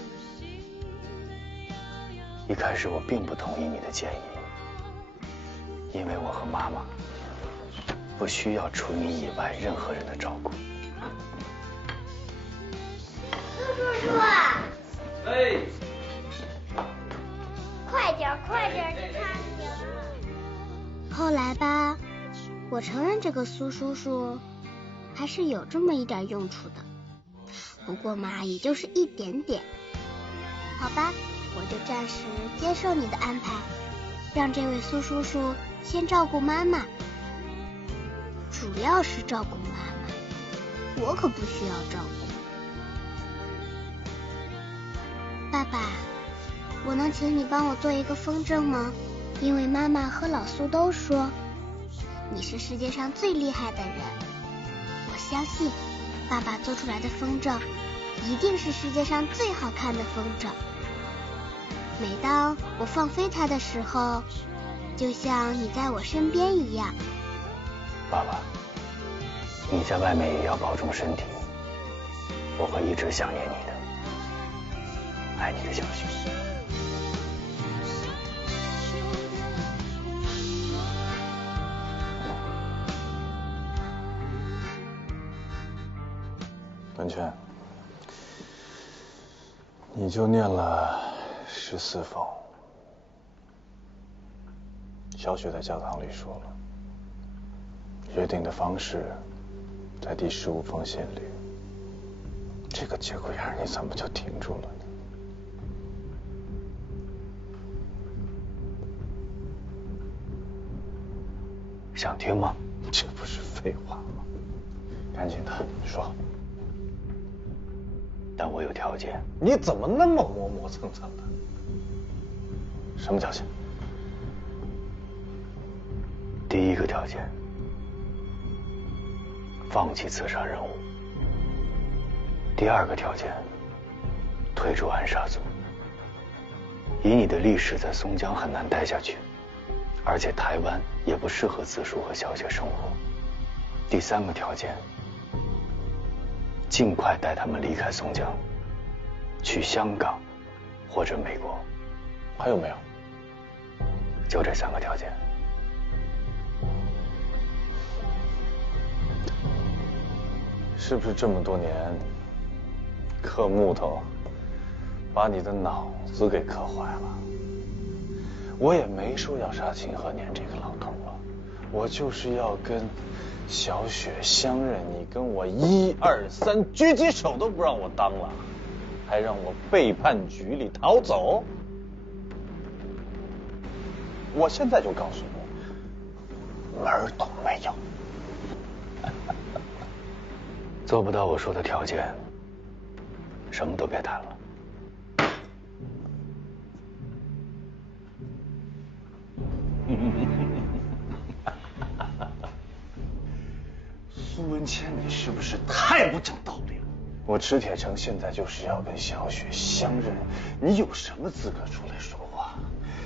一开始我并不同意你的建议，因为我和妈妈不需要除你以外任何人的照顾。苏叔叔啊！哎，快点，快点，这差你了。后来吧，我承认这个苏叔叔还是有这么一点用处的，不过嘛，也就是一点点。好吧，我就暂时接受你的安排，让这位苏叔叔先照顾妈妈，主要是照顾妈妈，我可不需要照顾。爸爸，我能请你帮我做一个风筝吗？因为妈妈和老苏都说你是世界上最厉害的人，我相信爸爸做出来的风筝一定是世界上最好看的风筝。每当我放飞它的时候，就像你在我身边一样。爸爸，你在外面也要保重身体，我会一直想念你的，爱你的小雪。文泉，你就念了14封。小雪在教堂里说了，约定的方式在第15封信里。这个节骨眼儿你怎么就停住了呢？想听吗？这不是废话吗？赶紧的说。但我有条件。你怎么那么磨磨蹭蹭的？什么条件？第一个条件，放弃刺杀任务。第二个条件，退出暗杀组。以你的历史，在松江很难待下去，而且台湾也不适合子舒和小雪生活。第三个条件，尽快带他们离开松江，去香港或者美国。还有没有？就这3个条件。是不是这么多年刻木头把你的脑子给刻坏了？我也没说要杀秦和年这个老头啊，我就是要跟小雪相认，你跟我1、2、3狙击手都不让我当了，还让我背叛局里逃走。我现在就告诉你，门儿都没有。做不到我说的条件，什么都别谈了。苏文谦，你是不是太不讲道理了？我池铁城现在就是要跟小雪相认，你有什么资格出来说话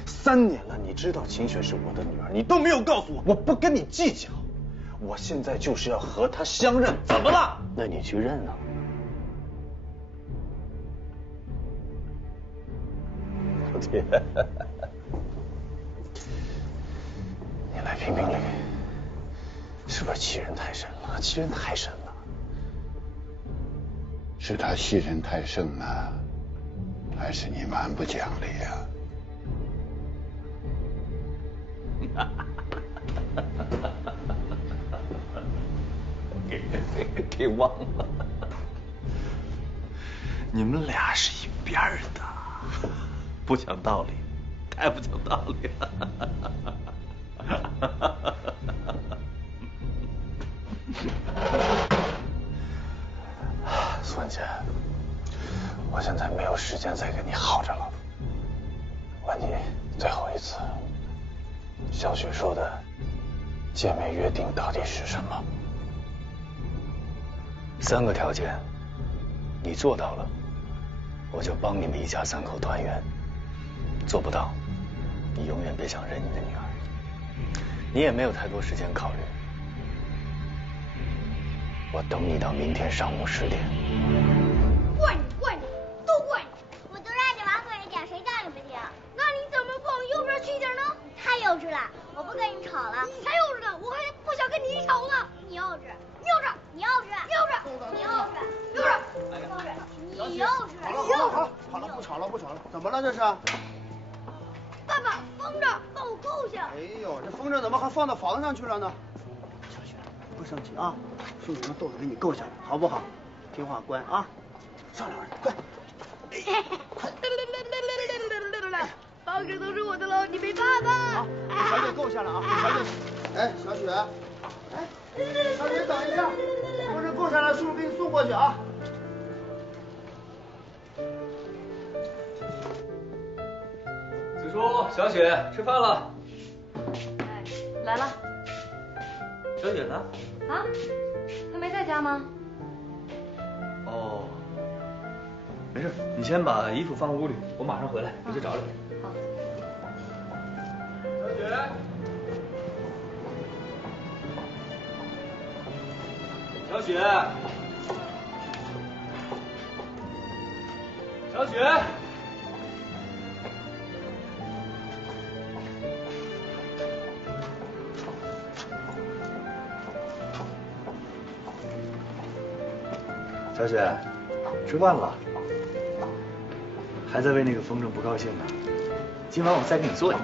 ？3年了，你知道秦雪是我的女儿，你都没有告诉我，我不跟你计较。我现在就是要和她相认，怎么了？那你去认啊。老铁，你来评评理，是不是欺人太甚了？欺人太甚了。是他欺人太甚呢，还是你蛮不讲理呀？给忘了，你们俩是一边的，不讲道理，太不讲道理了。苏文谦，我现在没有时间再跟你耗着了。问你最后一次，小雪说的见面约定到底是什么？3个条件，你做到了，我就帮你们一家3口团圆；做不到，你永远别想认你的女儿。你也没有太多时间考虑，我等你到明天上午10点。怪你，怪你，都怪你！我都让你往左一点，谁叫你不听？那你怎么不往右边去一点呢？你太幼稚了，我不跟你吵了。你才幼稚呢，我还不想跟你吵呢。你幼稚，你幼稚，你幼稚，你幼稚，你幼稚，幼稚，你幼稚，你幼稚。好了，不吵了，不吵了，怎么了这是？爸爸，风筝把我扣下。哎呦，这风筝怎么还放到房子上去了呢？小雪，不生气啊，叔叔让豆子给你够下来，好不好？听话乖啊，上两人快。房子都是我的了，你没办法。小雪够下来啊，小雪，哎，小雪，哎，小雪等一下，风筝够下来，叔叔给你送过去啊。子舒，小雪，吃饭了。哎，来了。小雪呢？啊，她没在家吗？哦，没事，你先把衣服放屋里，我马上回来，我去找你。好。小雪，小雪。小雪，吃饭了，还在为那个风筝不高兴呢。今晚我再给你做一个。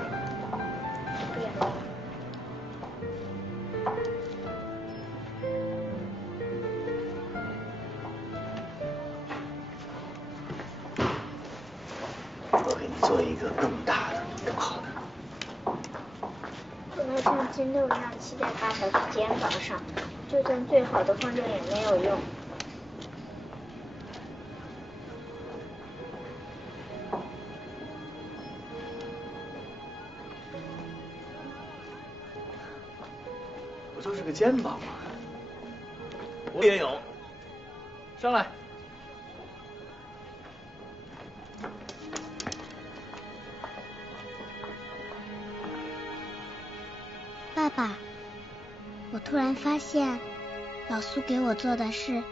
我给你做一个更大的、更好的。不能像金豆一样骑在大小的肩膀上，就算最好的风筝也没有用。不就是个肩膀吗？我也有，上来。爸爸，我突然发现，老苏给我做的事，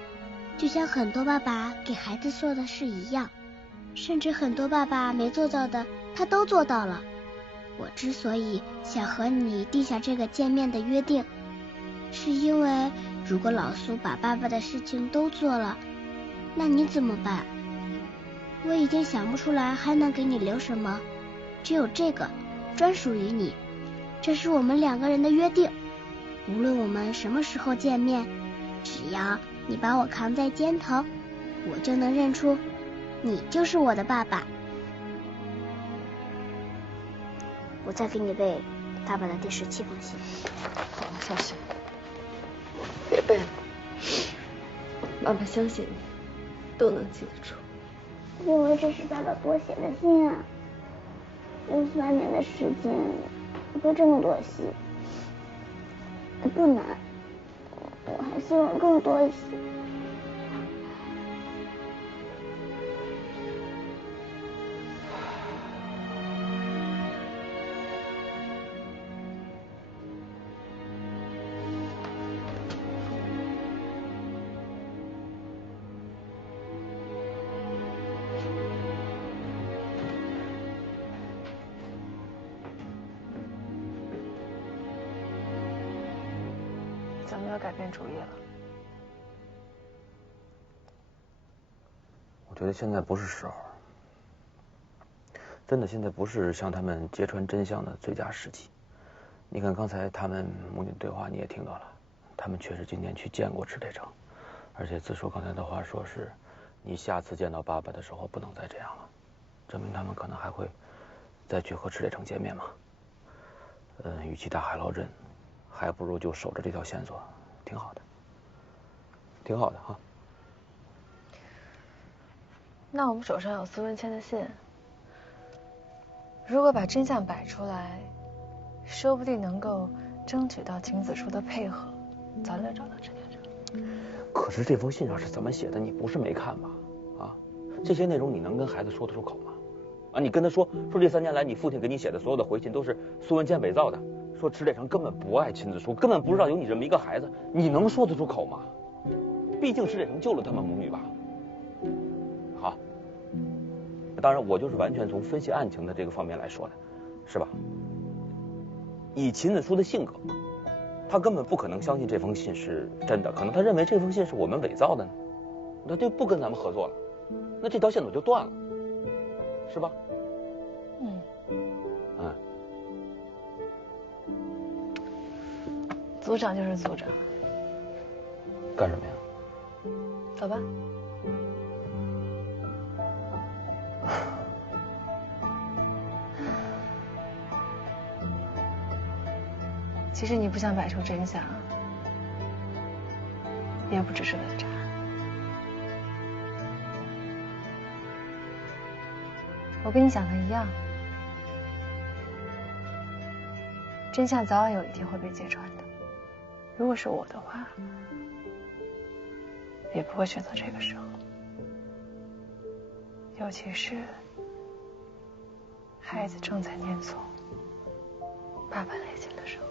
就像很多爸爸给孩子做的事一样，甚至很多爸爸没做到的，他都做到了。我之所以想和你定下这个见面的约定，是因为如果老苏把爸爸的事情都做了，那你怎么办？我已经想不出来还能给你留什么，只有这个，专属于你。这是我们2个人的约定，无论我们什么时候见面，只要你把我扛在肩头，我就能认出你就是我的爸爸。我再给你背爸爸的第17封信。好，小雪，别背了，妈妈相信你，都能记得住。因为这是爸爸给我写的信啊，有3年的时间。背这么多信不难，我还希望更多一些。怎么又改变主意了？我觉得现在不是时候，真的，现在不是向他们揭穿真相的最佳时机。你看刚才他们母女对话，你也听到了，他们确实今天去见过池铁城，而且自说刚才的话说是，你下次见到爸爸的时候不能再这样了，证明他们可能还会再去和池铁城见面嘛。与其打海捞针，还不如就守着这条线索，挺好的，挺好的哈。那我们手上有苏文谦的信，如果把真相摆出来，说不定能够争取到秦子书的配合，早点找到池铁城。可是这封信上是怎么写的？你不是没看吧？啊，这些内容你能跟孩子说得出口吗？啊，你跟他说这3年来你父亲给你写的所有的回信都是苏文谦伪造的，说池铁城根本不爱秦子书，根本不知道有你这么一个孩子，你能说得出口吗？毕竟池铁城救了他们母女吧。好，当然我就是完全从分析案情的这个方面来说的，是吧？以秦子书的性格，他根本不可能相信这封信是真的，可能他认为这封信是我们伪造的呢，那就不跟咱们合作了，那这条线索就断了，是吧？组长就是组长，干什么呀？走吧。其实你不想摆出真相，也不只是为了这样。我跟你想的一样，真相早晚有一天会被揭穿的。如果是我的话，也不会选择这个时候。尤其是孩子正在念诵8本类型的时候。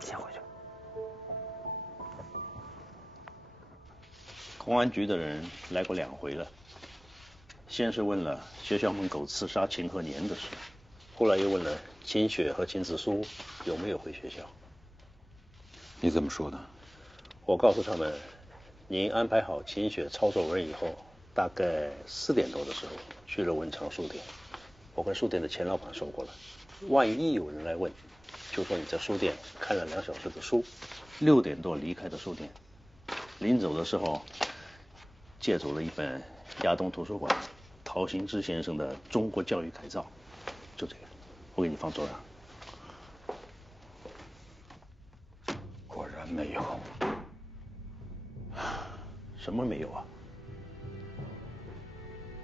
先回去。公安局的人来过2回了，先是问了学校门口刺杀秦和年的事，后来又问了秦雪和秦子书有没有回学校。你怎么说的？我告诉他们，您安排好秦雪抄作文以后，大概4点多的时候去了文昌书店。我跟书店的钱老板说过了，万一有人来问，就说你在书店看了2小时的书，6点多离开的书店。临走的时候，借走了一本亚东图书馆陶行知先生的《中国教育改造》，就这个，我给你放桌上。果然没有。什么没有啊？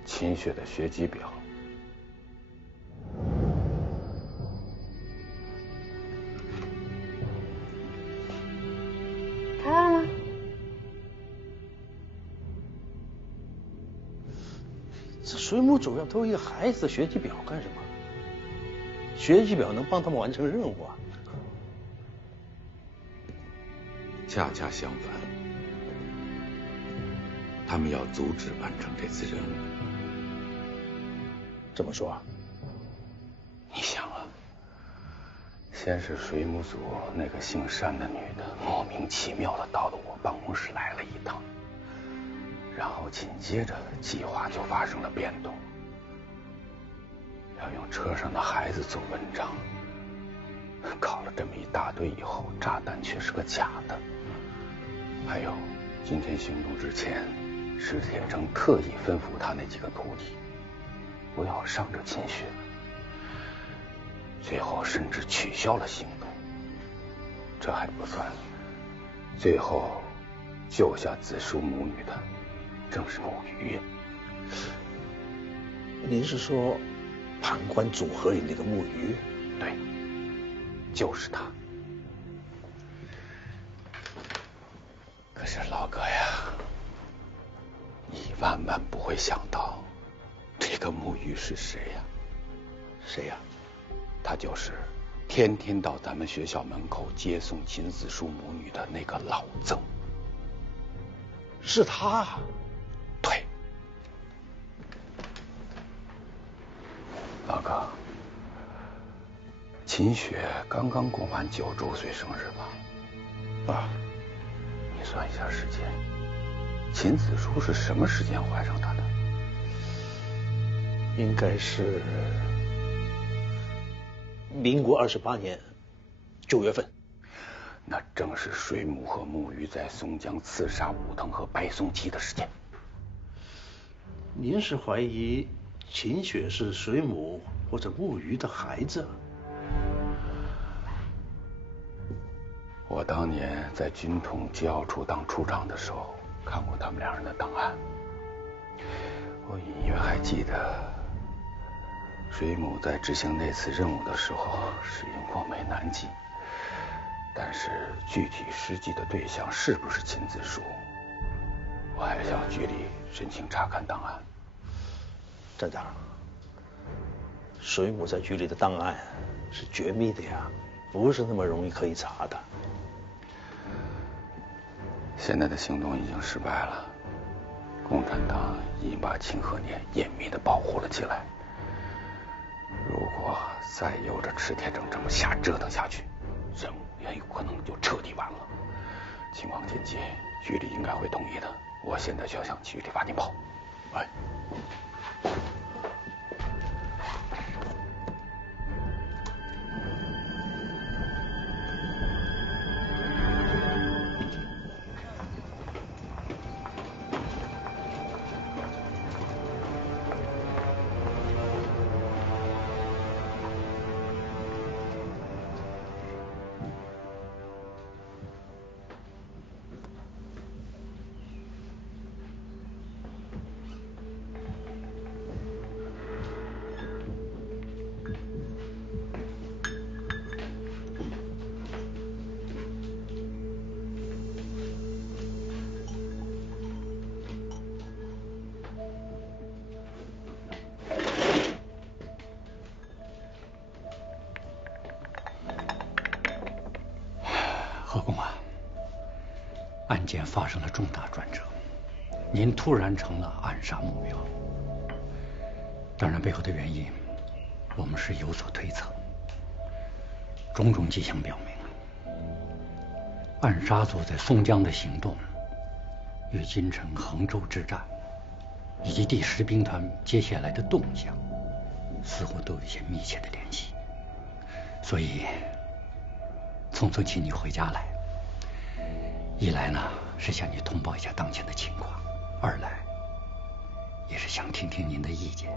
秦雪的学籍表。看到了吗？这水母组要偷一个孩子的学籍表干什么？学籍表能帮他们完成任务啊。恰恰相反，他们要阻止完成这次任务。这么说啊？你想啊，先是水母组那个姓单的女的莫名其妙的到了我办公室来了一趟，然后紧接着计划就发生了变动，要用车上的孩子做文章。搞了这么一大堆以后，炸弹却是个假的。还有，今天行动之前，史铁成特意吩咐他那几个徒弟不要伤着秦雪，最后甚至取消了行动。这还不算，最后救下子书母女的正是母鱼。您是说判官组合里那个木鱼？对，就是他。可是老哥呀，你万万不会想到，这个木鱼是谁呀？谁呀？他就是天天到咱们学校门口接送秦子书母女的那个老曾。是他？对。老哥，秦雪刚刚过完9周岁生日吧？啊，你算一下时间，秦子书是什么时间怀上她的？应该是民国28年9月份。那正是水母和木鱼在松江刺杀武藤和白松岐的时间。您是怀疑秦雪是水母或者木鱼的孩子？我当年在军统机要处当处长的时候，看过他们2人的档案。我隐约还记得，水母在执行那次任务的时候使用过美男计，但是具体施计的对象是不是秦子书，我还向局里申请查看档案。站长，水母在局里的档案是绝密的呀，不是那么容易可以查的。现在的行动已经失败了，共产党已经把秦和年严密的保护了起来。如果再由着池铁正这么瞎折腾下去，任务也有可能就彻底完了。情况紧急，局里应该会同意的。我现在就要向局里发电报。哎。何公啊，案件发生了重大转折，您突然成了暗杀目标。当然，背后的原因我们是有所推测。种种迹象表明，暗杀组在松江的行动与金城、衡州之战，以及第10兵团接下来的动向，似乎都有一些密切的联系。所以，匆匆请你回家来，一来呢是向你通报一下当前的情况，二来也是想听听您的意见。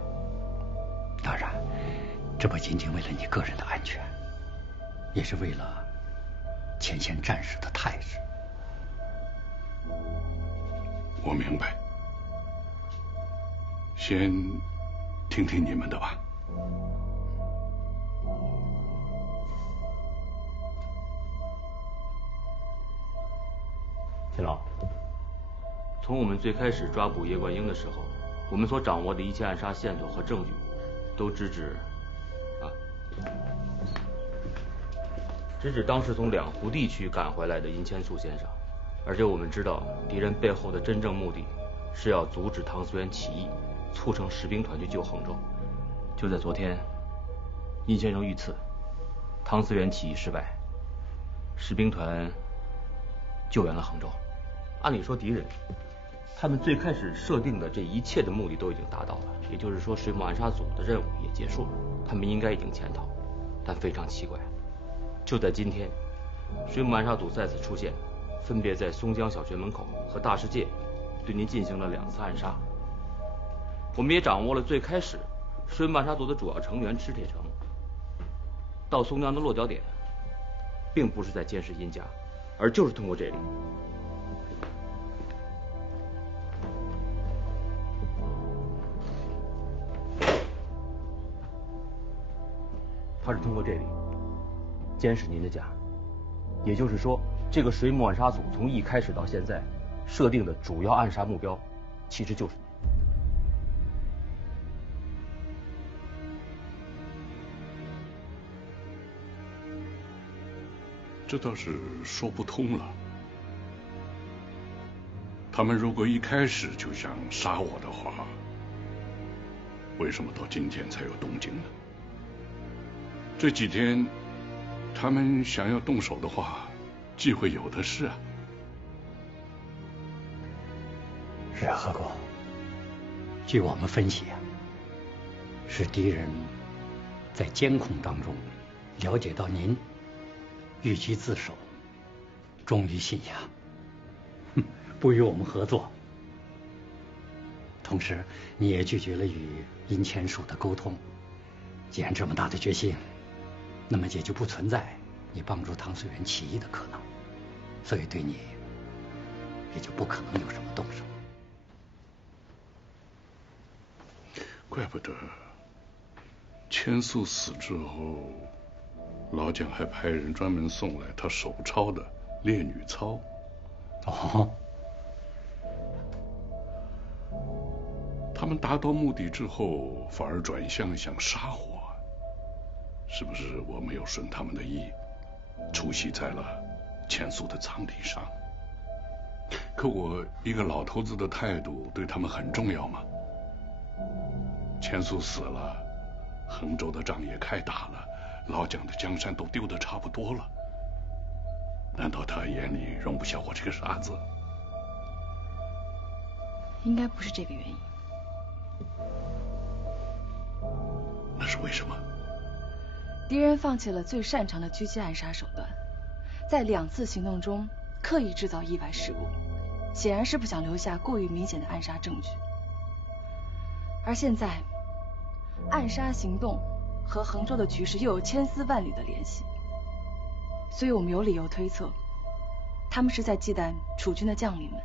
当然，这不仅仅为了你个人的安全，也是为了前线战士的态势。我明白，先听听你们的吧。秦老，从我们最开始抓捕叶观音的时候，我们所掌握的一切暗杀线索和证据，都直指当时从两湖地区赶回来的殷千素先生，而且我们知道敌人背后的真正目的是要阻止唐思源起义，促成10兵团去救衡州。就在昨天，殷先生遇刺，唐思源起义失败，10兵团救援了衡州。按理说敌人他们最开始设定的这一切的目的都已经达到了，也就是说水母暗杀组的任务也结束了，他们应该已经潜逃。但非常奇怪，就在今天，水母暗杀组再次出现，分别在松江小学门口和大世界对您进行了2次暗杀。我们也掌握了最开始水母暗杀组的主要成员池铁城到松江的落脚点，并不是在监视殷家，而就是通过这里。他是通过这里监视您的家，也就是说，这个水母暗杀组从一开始到现在设定的主要暗杀目标，其实就是您。这倒是说不通了。他们如果一开始就想杀我的话，为什么到今天才有动静呢？这几天他们想要动手的话，机会有的是啊。是啊，何公，据我们分析啊，是敌人在监控当中了解到您遇击自首，忠于信仰，不与我们合作。同时，你也拒绝了与殷千树的沟通。既然这么大的决心，那么也就不存在你帮助唐思源起义的可能，所以对你也就不可能有什么动手。怪不得千素死之后，老蒋还派人专门送来他手抄的《烈女操》。哦。他们达到目的之后，反而转向想杀我。是不是我没有顺他们的意，出席在了千素的葬礼上？可我一个老头子的态度对他们很重要吗？千素死了，衡州的仗也开打了，老蒋的江山都丢得差不多了，难道他眼里容不下我这个傻子？应该不是这个原因。那是为什么？敌人放弃了最擅长的狙击暗杀手段，在2次行动中刻意制造意外事故，显然是不想留下过于明显的暗杀证据。而现在，暗杀行动和衡州的局势又有千丝万缕的联系，所以我们有理由推测，他们是在忌惮楚军的将领们，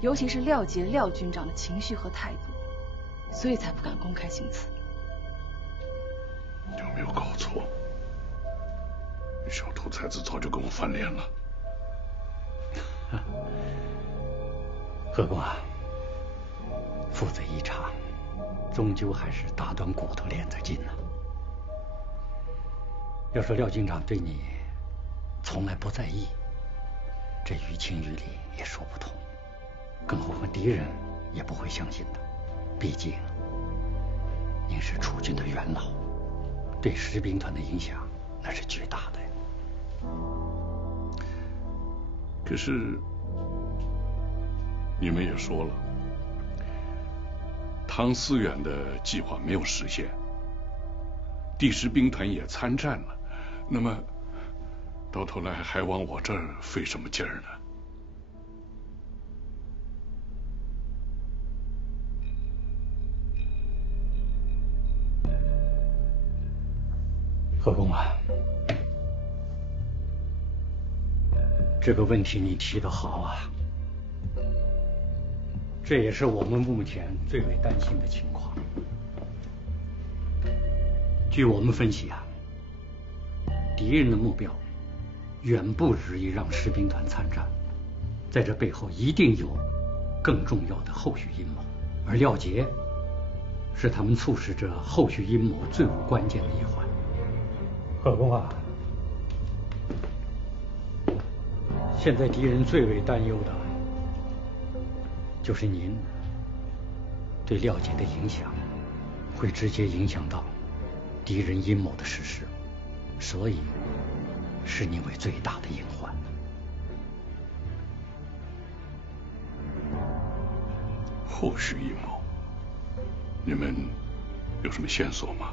尤其是廖杰廖军长的情绪和态度，所以才不敢公开行刺。有没有搞错？小兔崽子早就跟我翻脸了。何公啊，父子一场，终究还是打断骨头连在筋呢。要说廖军长对你从来不在意，这于情于理也说不通，更何况敌人也不会相信的。毕竟您是楚军的元老，对士兵团的影响那是巨大的呀。可是你们也说了，汤思远的计划没有实现，第10兵团也参战了，那么到头来还往我这儿费什么劲儿呢？贺公啊，这个问题你提得好啊，这也是我们目前最为担心的情况。据我们分析啊，敌人的目标远不止于让士兵团参战，在这背后一定有更重要的后续阴谋，而廖杰是他们促使这后续阴谋最为关键的一环。贺公啊，现在敌人最为担忧的就是您对廖杰的影响会直接影响到敌人阴谋的实施，所以视您为最大的隐患。后续阴谋，你们有什么线索吗？